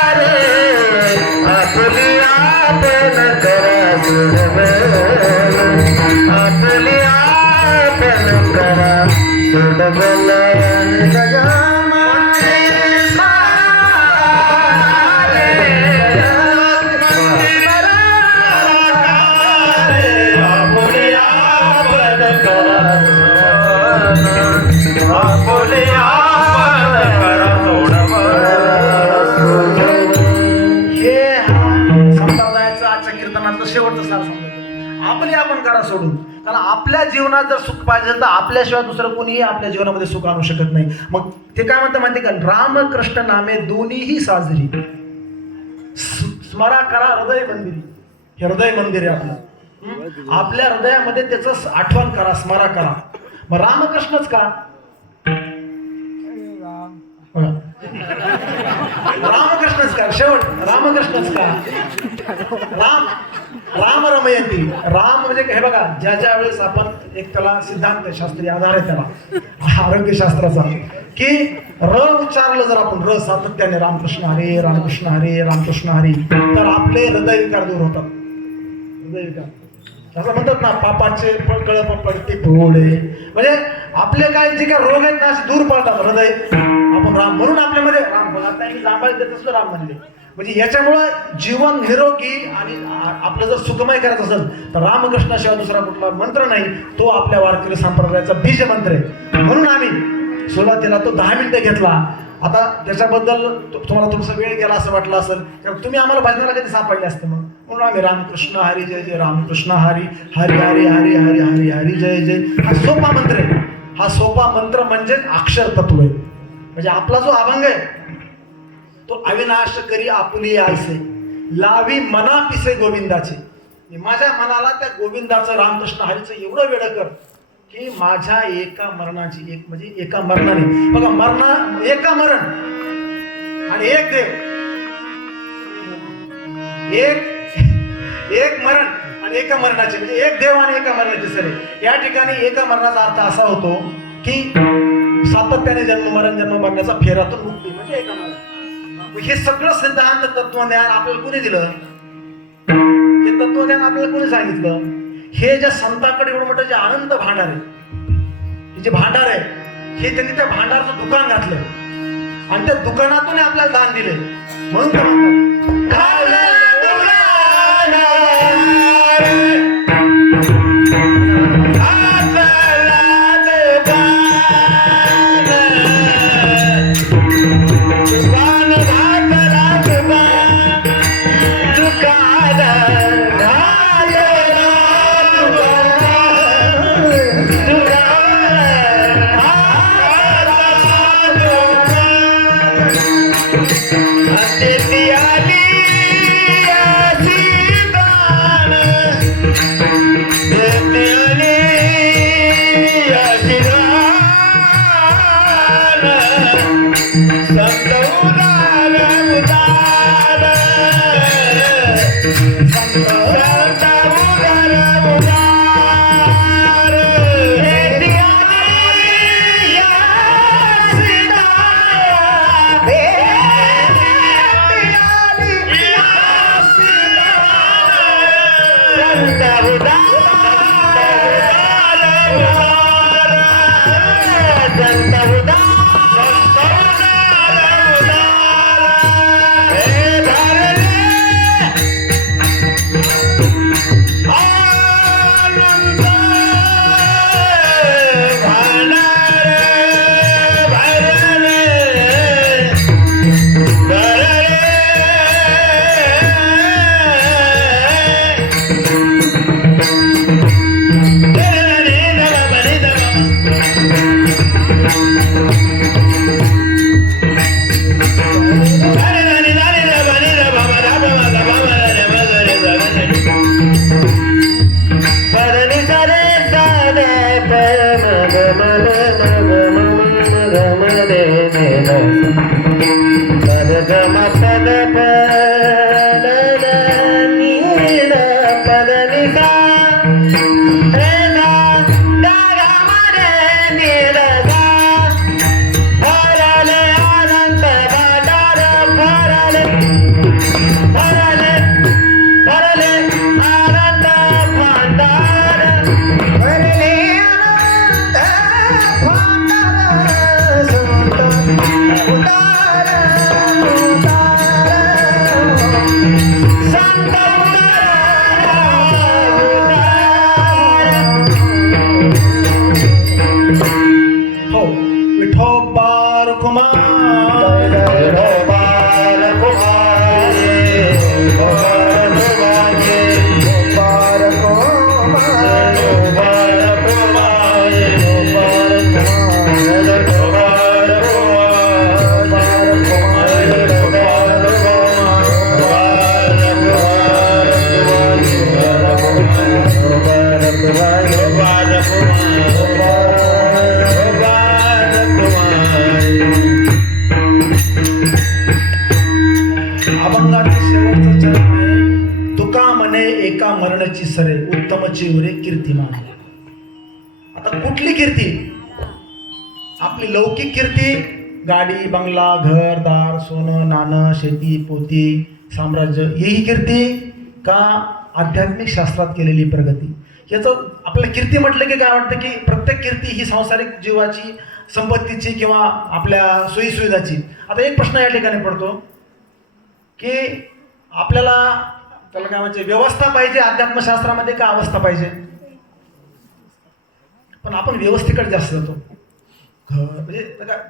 स्मरण, आपली आपण करा सुडबल, आपली आपण करा सुडबल, हृदया मंदिरी शेवटचं सार समजायचं, आपली आपण करा सोडून. कारण आपल्या जीवनात जर सुख पाहिजे तर आपल्याशिवाय दुसरं कोणीही आपल्या जीवनामध्ये सुख आणू शकत नाही. मग ते काय म्हणतात माहिती का, रामकृष्ण नामे दोन्हीही साजरी, स्मरा करा हृदय मंदिरी. हे हृदय मंदिर आहे आपलं, आपल्या हृदयामध्ये त्याचं आठवण करा, स्मरा करा. मग रामकृष्णच का? रामकृष्णच का? शेवट रामकृष्णच का? राम रमयंती. राम म्हणजे हे बघा, ज्या वेळेस आपण एक त्याला सिद्धांत शास्त्रीय आधार आहे त्याला आरोग्यशास्त्राचा, की र उच्चारलं जर आपण र सातत्याने रामकृष्ण हरे रामकृष्ण हरे रामकृष्ण हरी, तर आपले हृदयविकार दूर होतात. हृदयविकार असं म्हणतात ना, पापाचे कळप पडते पुढे, म्हणजे आपले काय जे काय रोग आहेत ना असे दूर पडतात हृदय. आपण राम म्हणून आपल्यामध्ये राम आता जांभळ देत असतो राम म्हणले. म्हणजे याच्यामुळं जीवन निरोगी आणि आपलं जर सुखमय करायचं असेल तर रामकृष्णाशिवाय दुसरा कुठला मंत्र नाही. तो आपल्या वारकरी संप्रदायाचा बीज मंत्र आहे. म्हणून आम्ही सुरुवातीला तो 10 मिनिटं घेतला. आता त्याच्याबद्दल तुम्हाला तुमचा वेळ गेला असं वाटलं असेल, कारण तुम्ही आम्हाला भजनाला कधी सापडले असते. म्हणून आम्ही रामकृष्ण हरी जय जय, रामकृष्ण हरी हरी हरी हरी हरी हरी हरी जय जय, हा सोपा मंत्र आहे. हा सोपा मंत्र म्हणजे अक्षर तत्व आहे. म्हणजे आपला जो अभंग आहे तो अविनाश करी आपुली आयसे, लावी मना पिसे गोविंदाचे. माझ्या मनाला त्या गोविंदाचं रामकृष्ण हरीचं एवढं वेळ कर की माझ्या एका मरणाची एक म्हणजे एका मरणाने बघा एका मरण आणि एक देव एक मरण आणि एका मरणाचे म्हणजे एक देव आणि एका मरणाचे सरे. या ठिकाणी एका मरणाचा अर्थ असा होतो की सातत्याने जन्म मरण्याचा फेरातून मुक्ती म्हणजे एका मरण. हे सगळं सिद्धांत तत्वज्ञान आपल्याला कोणी दिलं? हे तत्वज्ञान आपल्याला कोणी सांगितलं? हे ज्या संतांकडे एवढं मोठं जे अनंत भांडार आहे, जे भांडार आहे, हे त्यांनी त्या भांडारचं दुकान घातलं आणि त्या दुकानातून आपल्याला दान दिले. म्हणून तर म्हणतात मरणाची सरे उत्तमची उरे कीर्तिमान. आता कुठली कीर्ती? आपली लौकिक कीर्ती, गाडी बंगला घर दार सोनं नाणं शेती पोती साम्राज्य, ही कीर्ती का आध्यात्मिक शास्त्रात केलेली प्रगती? याचं आपल्याला कीर्ती म्हटलं की काय वाटतं की प्रत्येक कीर्ती ही सांसारिक जीवाची संपत्तीची किंवा आपल्या सोयीसुविधाची. आता एक प्रश्न या ठिकाणी पडतो की आपल्याला त्याला काय म्हणजे व्यवस्था पाहिजे अध्यात्मशास्त्रामध्ये का अवस्था पाहिजे? पण आपण व्यवस्थेकडे जास्त जातो. म्हणजे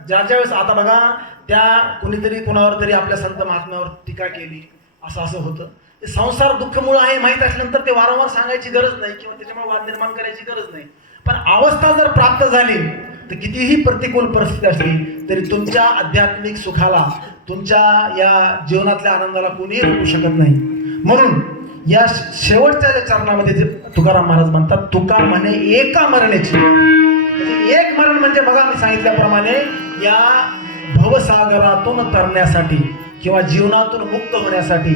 ज्या वेळेस आता बघा त्या कोणीतरी कोणावर तरी आपल्या संत महात्म्यावर टीका केली असं होतं. ते संसार दुःखमुळे आहे माहीत असल्यानंतर ते वारंवार सांगायची गरज नाही किंवा त्याच्यामुळे वाद निर्माण करायची गरज नाही. पण अवस्था जर प्राप्त झाली तर कितीही प्रतिकूल परिस्थिती असली तरी तुमच्या आध्यात्मिक सुखाला तुमच्या या जीवनातल्या आनंदाला कोणीही रोखू शकत नाही. म्हणून या शेवटच्या ज्या चरणामध्ये जे तुकाराम महाराज म्हणतात, तुका म्हणे एका मरण्याची, म्हणजे एक मरण म्हणजे बघा मी सांगितल्याप्रमाणे या भवसागरातून तरण्यासाठी किंवा जीवनातून मुक्त होण्यासाठी,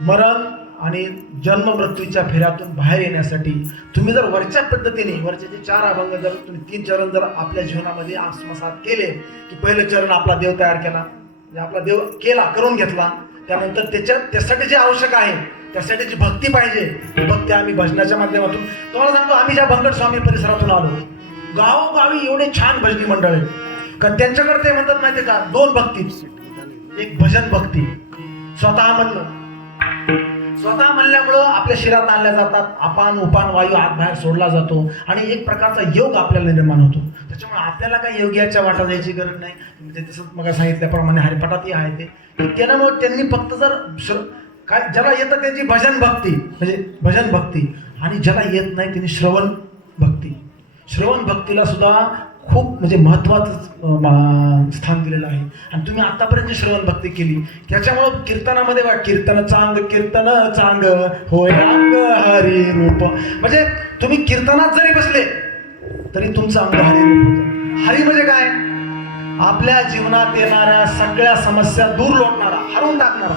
मरण आणि जन्म मृत्यूच्या फेऱ्यातून बाहेर येण्यासाठी तुम्ही जर वरच्या पद्धतीने वरचे जे 4 अभंग जर तुम्ही 3 चरण जर आपल्या जीवनामध्ये आत्मसात केले, की पहिलं चरण आपला देव तयार केला, म्हणजे आपला देव केला, करून घेतला, त्यानंतर त्यासाठी जे आवश्यक आहे त्यासाठी जी भक्ती पाहिजे ती भक्ती आम्ही भजनाच्या माध्यमातून, तुम्हाला सांगतो आम्ही ज्या भंगड स्वामी परिसरातून आलो, गावोगावी एवढे छान भजनी मंडळ आहेत, कारण त्यांच्याकडे ते म्हणतात माहिती का 2 भक्ती, एक भजन भक्ती, स्वतः म्हणल्यामुळं आपल्या शिरात आणल्या जातात, अपान उपान वायू आत बाहेर सोडला जातो आणि एक प्रकारचा योग आपल्याला निर्माण होतो. त्याच्यामुळे आपल्याला काही योग्याच्या वाटा जायची गरज नाही. म्हणजे तसं मग सांगितल्याप्रमाणे हरिपाठातही आहे ते, त्यामुळे त्यांनी फक्त जर काय ज्याला येतं त्यांची भजन भक्ती म्हणजे भजन भक्ती, आणि ज्याला येत नाही त्यांनी श्रवण भक्ती. श्रवण भक्तीला सुद्धा खूप म्हणजे महत्त्वाचं स्थान दिलेलं आहे. आणि तुम्ही आतापर्यंत जी श्रवण भक्ती केली त्याच्यामुळं कीर्तनामध्ये बघा, कीर्तन चांग होय अंग हरी रूप, म्हणजे तुम्ही कीर्तनात जरी बसले तरी तुमचं अंग हरी रूप होतं. हरी म्हणजे काय? आपल्या जीवनात येणाऱ्या सगळ्या समस्या दूर लोटणारा, हरवून टाकणारा,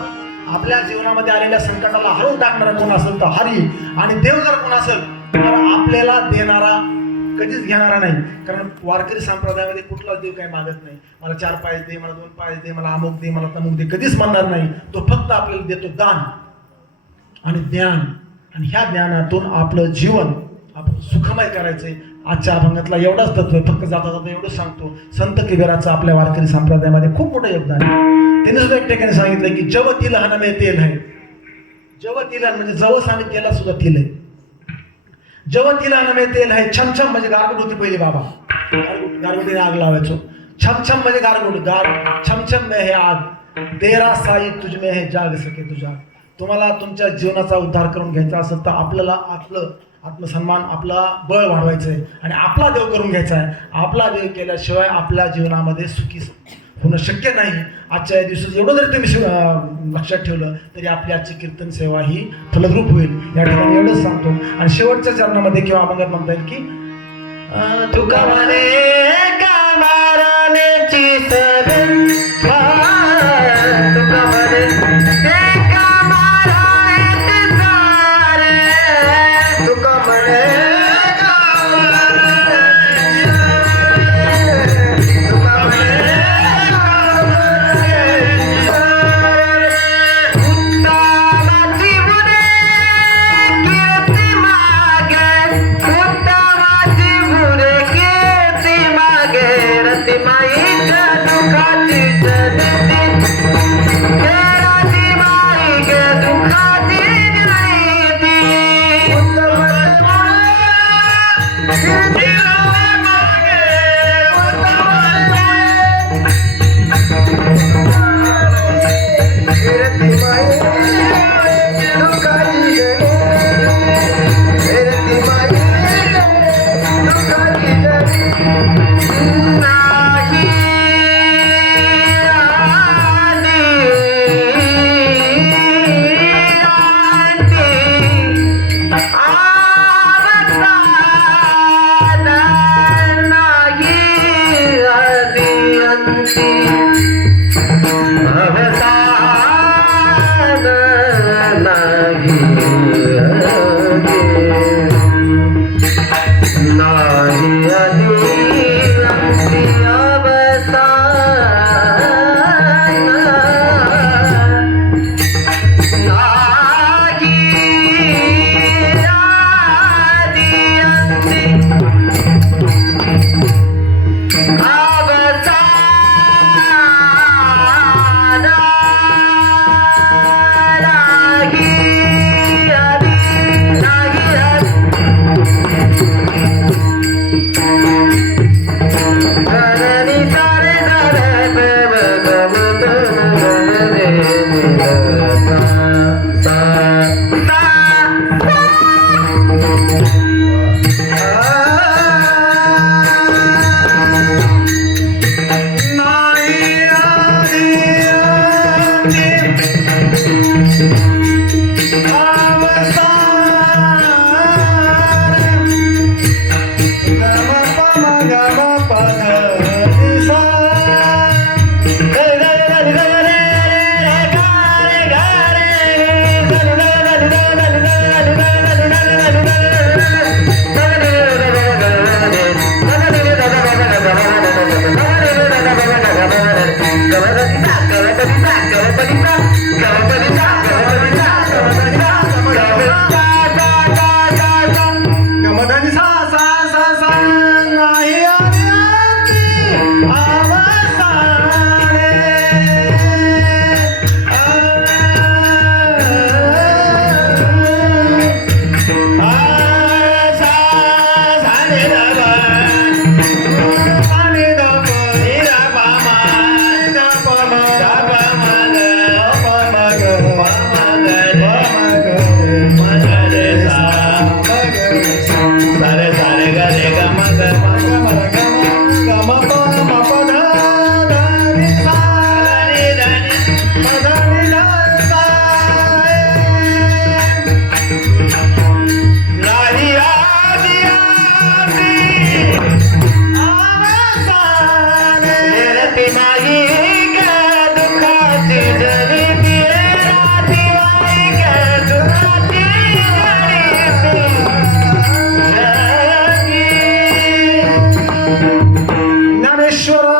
आपल्या जीवनामध्ये आलेल्या संकटाला हरवून टाकणारा कोण असेल तर हरी. आणि देव जर कोण असेल तर आपल्याला देणारा, कधीच घेणारा नाही. कारण वारकरी संप्रदायामध्ये कुठला देव काही मागत नाही, मला 4 पाय दे, मला 2 पाय दे, मला अमुक दे, मला तमुक दे, कधीच म्हणणार नाही. तो फक्त आपल्याला देतो दान आणि ज्ञान, आणि ह्या ज्ञानातून आपलं जीवन आपण सुखमय करायचंय. आजच्या अभंगातला एवढाच तत्व आहे, फक्त जाता जाता एवढंच सांगतो. संत कबीराचं आपल्या वारकरी संप्रदायामध्ये खूप मोठं योगदान आहे. त्यांनी सुद्धा एक ठिकाणी सांगितलं की जव तिल हन में तेल आहे. जव तिल म्हणजे जवस आणि तेला सुद्धा तिल आहे. जव तिल हन में तेल आहे. छमछम म्हणजे गारगोट होती पहिली बाबा, गारगोटीने आग लावायचो. छमछम म्हणजे गारगोट, छमछम में है आग, तेरा साई तुझ में है जाग सके तुझा. तुम्हाला तुमच्या जीवनाचा उद्धार करून घ्यायचा असेल तर आपल्याला आपलं आत्मसन्मान, आपला बळ वाढवायचं आहे आणि आपला देव करून घ्यायचा आहे. आपला देव केल्याशिवाय आपल्या जीवनामध्ये सुखी होणं शक्य नाही. आजच्या या दिवशी एवढं जरी तुम्ही लक्षात ठेवलं तरी आपली आजची कीर्तन सेवा ही फलद्रूप होईल. या ठिकाणी एवढंच सांगतो. आणि शेवटच्या चरणामध्ये किंवा अभंगात म्हणता येईल की तुका म्हणे का मारण्याची सरण, तुका म्हणे एका मारण्याची सरण, तुका म्हणे का मारण्याची सरण, तुका म्हणे का मारण्याची सरण. उत्तमाची मुने कीर्ती मागे, उत्तमाची मुने कीर्ती मागे, रतिमाईच्या दुःखाची जनती, खेळाची माई गे दुःखाची जनती. उत्तमाची मुने कीर्ती मागे, कीर्ती माई दुःखाची जनती, कीर्ती माई दुःखाची जनती. नाही जरी नाही का दुःखाची जरी ती राती वाई का दुःखाची जरी ज्ञानेश्वर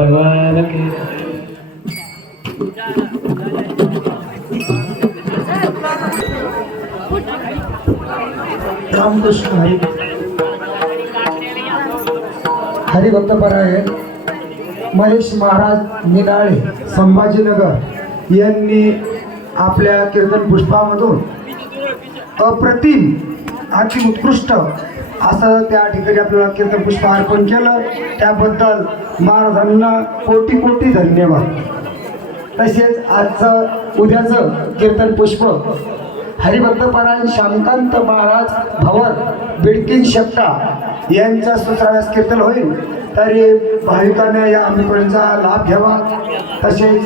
भगवान की रामकृष्ण हरी हरिभक्तपरायण महेश महाराज निनाळे संभाजीनगर यांनी आपल्या कीर्तन पुष्पामधून अप्रतिम अति उत्कृष्ट असं त्या ठिकाणी आपल्याला कीर्तन पुष्प अर्पण केलं. त्याबद्दल महाराजांना कोटी कोटी धन्यवाद. तसेच आजचं उद्याचं कीर्तन पुष्प हरिभक्तपरायण श्यामकांत महाराज भवर बिडकीन शेपटा यांच्या सुत्राव्यास कीर्तन होईल. तरी भाविकांनी या आंबेडकरांचा लाभ घ्यावा. तसेच